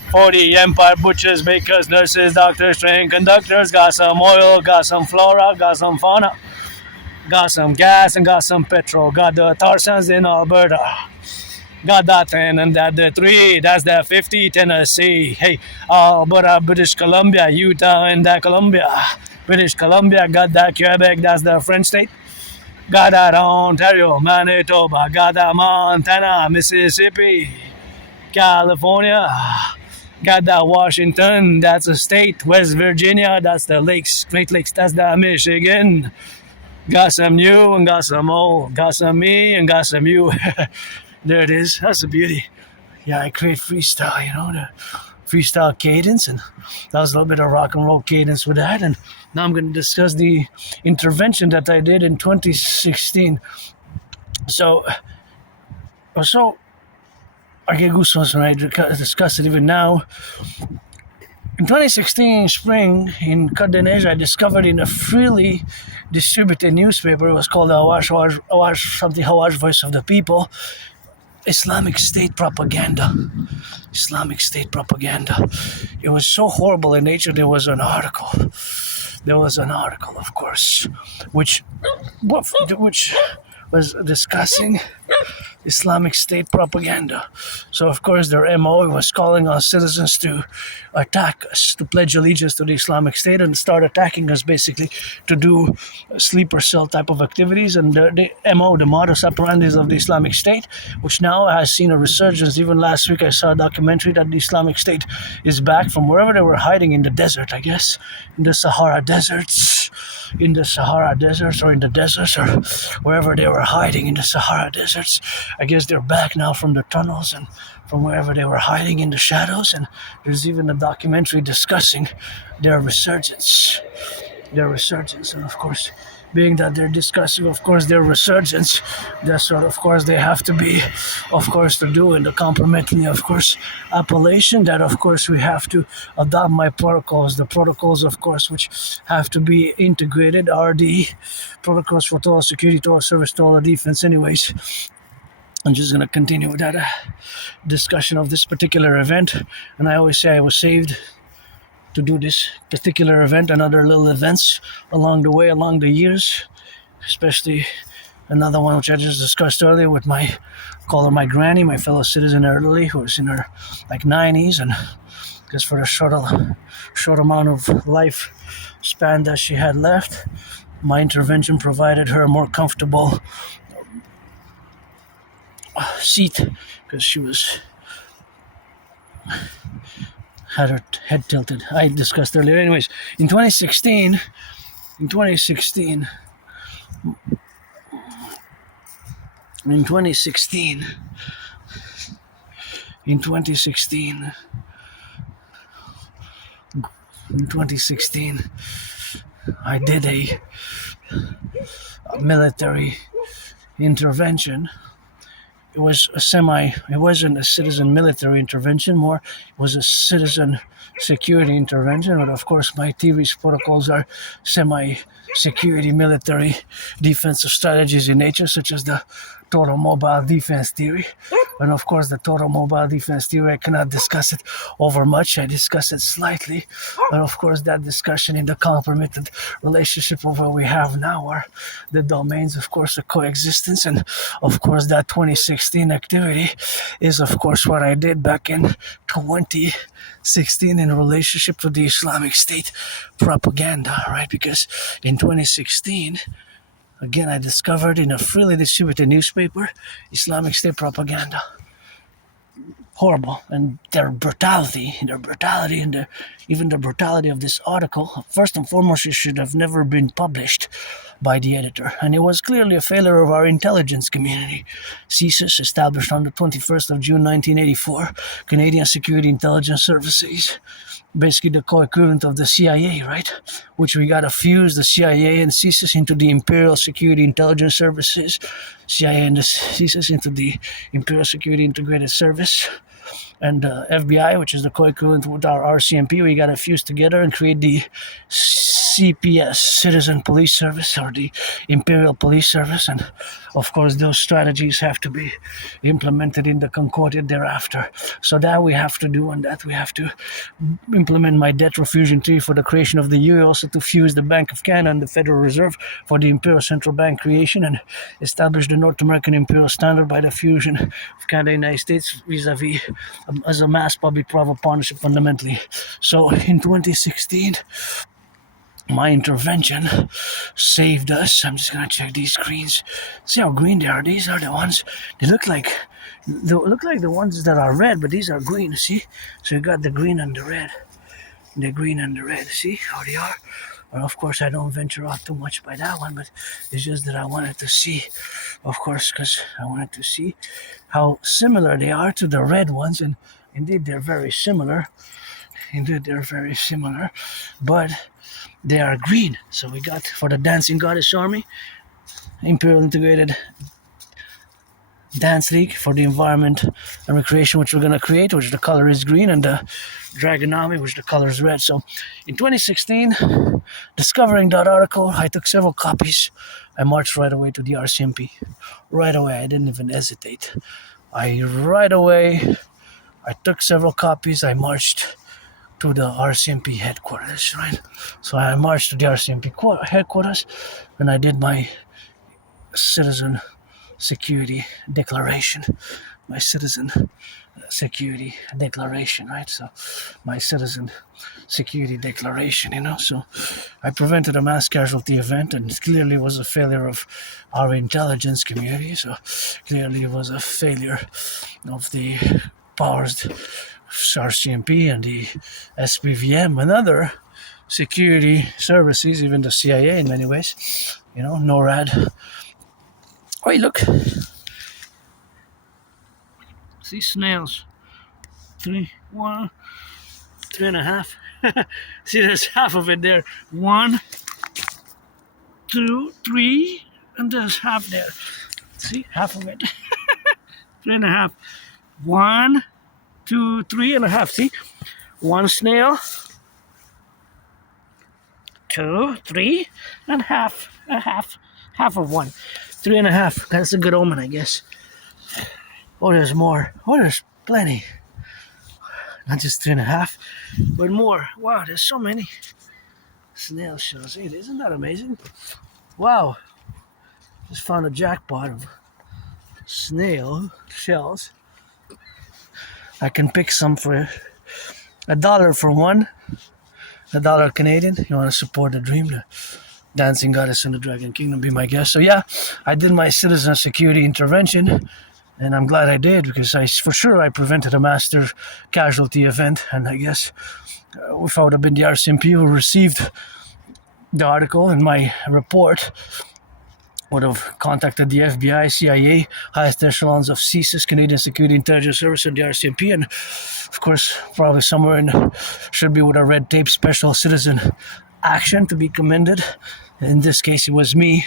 For the empire, butchers, bakers, nurses, doctors, train conductors. Got some oil, got some flora, got some fauna. Got some gas and got some petrol. Got the tar sands in Alberta. Got that 10 and that the 3, that's the 50, Tennessee. Hey, Alberta, British Columbia, Utah, and that Columbia. British Columbia, got that Quebec, that's the French state. Got that Ontario, Manitoba, got that Montana, Mississippi, California. Got that Washington, that's a state. West Virginia, that's the lakes, Great Lakes, that's the Michigan. Got some new and got some old. Got some me and got some you. There it is. That's the beauty. Yeah, I create freestyle, the freestyle cadence, and that was a little bit of rock and roll cadence with that. And now I'm going to discuss the intervention that I did in 2016. So I get goosebumps when I discuss it even now. In 2016 spring, in Côte des Neiges, I discovered in a freely distributed newspaper, it was called Hawash Voice of the People, Islamic State propaganda. Islamic State propaganda. It was so horrible in nature, there was an article, of course, which was discussing Islamic State propaganda. So, of course, their MO was calling on citizens to attack us, to pledge allegiance to the Islamic State and start attacking us, basically, to do sleeper cell type of activities. And the MO, the modus operandi of the Islamic State, which now has seen a resurgence. Even last week, I saw a documentary that the Islamic State is back from wherever they were hiding in the desert, I guess, in the Sahara deserts. In the Sahara deserts or in the deserts or wherever they were hiding in the Sahara deserts. I guess they're back now from the tunnels and from wherever they were hiding in the shadows. And there's even a documentary discussing their resurgence. And of course, being that they're discussing, of course, their resurgence, that's what, of course, they have to be, of course, to do in the complementary, of course, appellation, that, of course, we have to adopt my protocols, the protocols, of course, which have to be integrated, are the protocols for total security, total service, total defense. Anyways, I'm just going to continue with that discussion of this particular event. And I always say I was saved to do this particular event and other little events along the way, along the years, especially another one which I just discussed earlier with call her my granny, my fellow citizen elderly, who was in her like 90s, and just for the short amount of life span that she had left, my intervention provided her a more comfortable seat because she had her head tilted. I discussed earlier. Anyways, in 2016, I did a military intervention. It wasn't a citizen military intervention, more it was a citizen security intervention. But of course, my theories, protocols are semi-security military defensive strategies in nature, such as the total mobile defense theory. And of course, the total mobile defense theory, I cannot discuss it over much. I discuss it slightly. And of course, that discussion in the complemented relationship of what we have now are the domains, of course, of coexistence. And of course, that 2016 activity is, of course, what I did back in 2016 in relationship to the Islamic State propaganda, right? Because in 2016, again, I discovered in a freely distributed newspaper, Islamic State propaganda. Horrible. And their brutality, and even the brutality of this article, first and foremost, it should have never been published by the editor. And it was clearly a failure of our intelligence community. CSIS, established on the 21st of June 1984, Canadian Security Intelligence Services, basically the co-equivalent of the CIA, right? Which we got to fuse the CIA and CSIS into the Imperial Security Intelligence Services, CIA and the CSIS into the Imperial Security Integrated Service, and FBI, which is the co-equivalent with our RCMP. We got to fuse together and create the CPS, Citizen Police Service, or the Imperial Police Service. And of course, those strategies have to be implemented in the Concordia thereafter. So that we have to do, and that we have to implement my debt refusion theory for the creation of the EU, also to fuse the Bank of Canada and the Federal Reserve for the Imperial Central Bank creation, and establish the North American Imperial Standard by the fusion of Canada and the United States vis-a-vis as a mass public-private partnership fundamentally. So in 2016, my intervention saved us. I'm just gonna check these screens. See how green they are. These are the ones. They look like the ones that are red, but these are green. See? So you got the green and the red. The green and the red. See how they are? Well, of course, I don't venture out too much by that one, but it's just that I wanted to see, of course, because I wanted to see how similar they are to the red ones, and indeed they're very similar. But they are green. So we got, for the Dancing Goddess Army, Imperial Integrated Dance League for the environment and recreation, which we're going to create, which the color is green, and the Dragon Army, which the color is red. So in 2016, discovering that article, I took several copies. I marched right away to the RCMP. Right away. I didn't even hesitate. I took several copies. I marched to the RCMP headquarters, right? So I marched to the RCMP headquarters, and I did my citizen security declaration, my citizen security declaration, right? So my citizen security declaration, so I prevented a mass casualty event, and it clearly was a failure of our intelligence community. So clearly it was a failure of the powers, RCMP and the SPVM and other security services, even the CIA in many ways, NORAD. Wait, look. See snails. 3, 1, 3.5. See, there's half of it there. 1, 2, 3, and there's half there. See, half of it. 3.5. 1, 2, 3.5. See, 1 snail. 2, 3, and half. Half of 1. 3.5. That's a good omen, I guess. Oh, there's more. Oh, there's plenty. Not just 3.5, but more. Wow, there's so many snail shells. Hey, isn't that amazing? Wow. Just found a jackpot of snail shells. I can pick some for $1 for one. $1 Canadian. You want to support the dream, the dancing goddess in the Dragon Kingdom, be my guest. So yeah, I did my citizen security intervention. And I'm glad I did, because for sure I prevented a master casualty event. And I guess if I would have been the RCMP who received the article and my report, would have contacted the FBI, CIA, highest echelons of CSIS, Canadian Security Intelligence Service, and the RCMP, and of course probably somewhere should be with a red tape special citizen action to be commended. In this case, it was me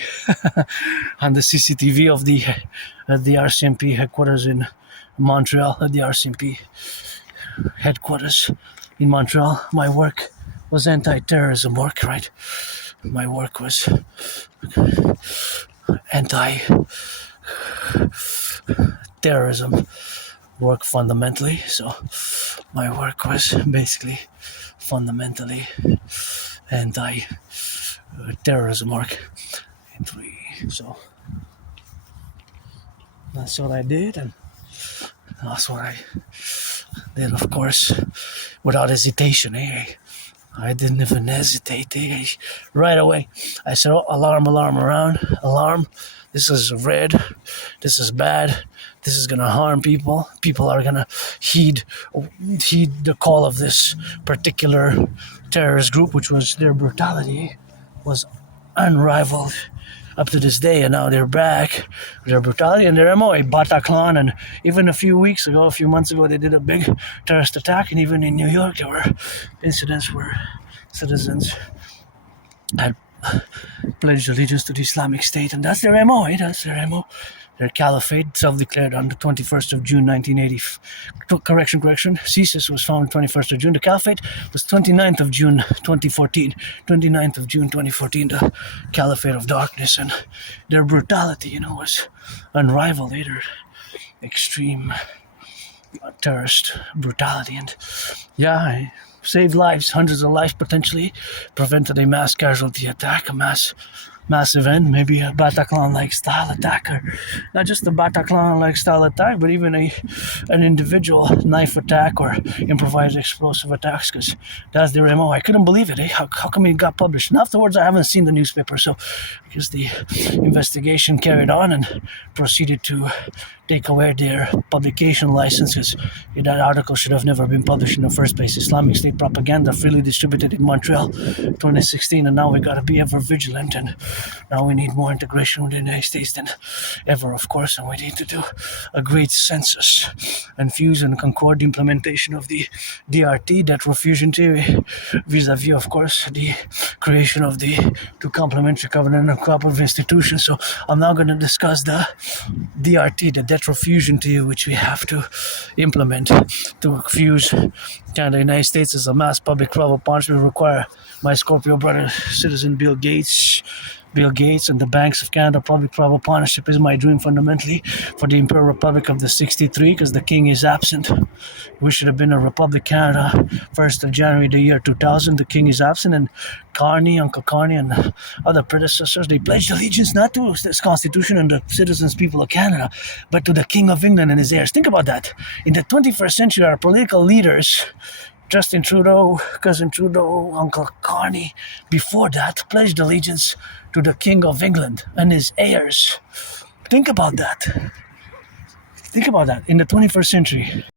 on the CCTV of the RCMP headquarters in Montreal, at the RCMP headquarters in Montreal. My work was anti-terrorism work, right? My work was anti-terrorism work fundamentally. So my work was basically fundamentally anti-terrorism work. So that's what I did, and that's what I did, of course, without hesitation. I didn't even hesitate. Right away, I said, "Oh, alarm around. This is red. This is bad. This is gonna harm people. People are gonna heed the call of this particular terrorist group, which was their brutality was unrivaled up to this day, and now they're back with their brutality and their MO. Bataclan, and even a few months ago, they did a big terrorist attack, and even in New York, there were incidents where citizens had pledged allegiance to the Islamic State, and that's their MO. Their caliphate, self-declared on the 21st of June 1980. Correction. CSIS was founded 21st of June. The caliphate was 29th of June 2014. 29th of June 2014, the caliphate of darkness. And their brutality, was unrivaled. Their extreme terrorist brutality. And yeah, I saved lives, hundreds of lives potentially, prevented a mass casualty attack, a mass event, maybe a Bataclan-like style attack, or not just a Bataclan-like style attack, but even an individual knife attack or improvised explosive attacks, because that's their MO. I couldn't believe it. How come it got published? And afterwards, I haven't seen the newspaper, so because the investigation carried on and proceeded to take away their publication license, because that article should have never been published in the first place. Islamic State propaganda freely distributed in Montreal 2016, and now we got to be ever vigilant, and now we need more integration with the United States than ever, of course, and we need to do a great census and fuse and concord the implementation of the DRT, debt refusion theory, vis-a-vis, of course, the creation of the two complementary covenant and cooperative institutions. So I'm now going to discuss the DRT, the debt refusion theory, which we have to implement to fuse Canada, United States as a mass public travel partnership. We require my Scorpio brother, citizen Bill Gates, Bill Gates and the banks of Canada. Public-private partnership is my dream fundamentally for the Imperial Republic of the 63 because the king is absent. We should have been a Republic Canada 1st of January the year 2000. The king is absent, and Uncle Carney and other predecessors, they pledged allegiance not to this constitution and the citizens people of Canada, but to the King of England and his heirs. Think about that. In the 21st century, our political leaders, Justin Trudeau, Cousin Trudeau, Uncle Carney, before that, pledged allegiance to the King of England and his heirs. Think about that. Think about that in the 21st century.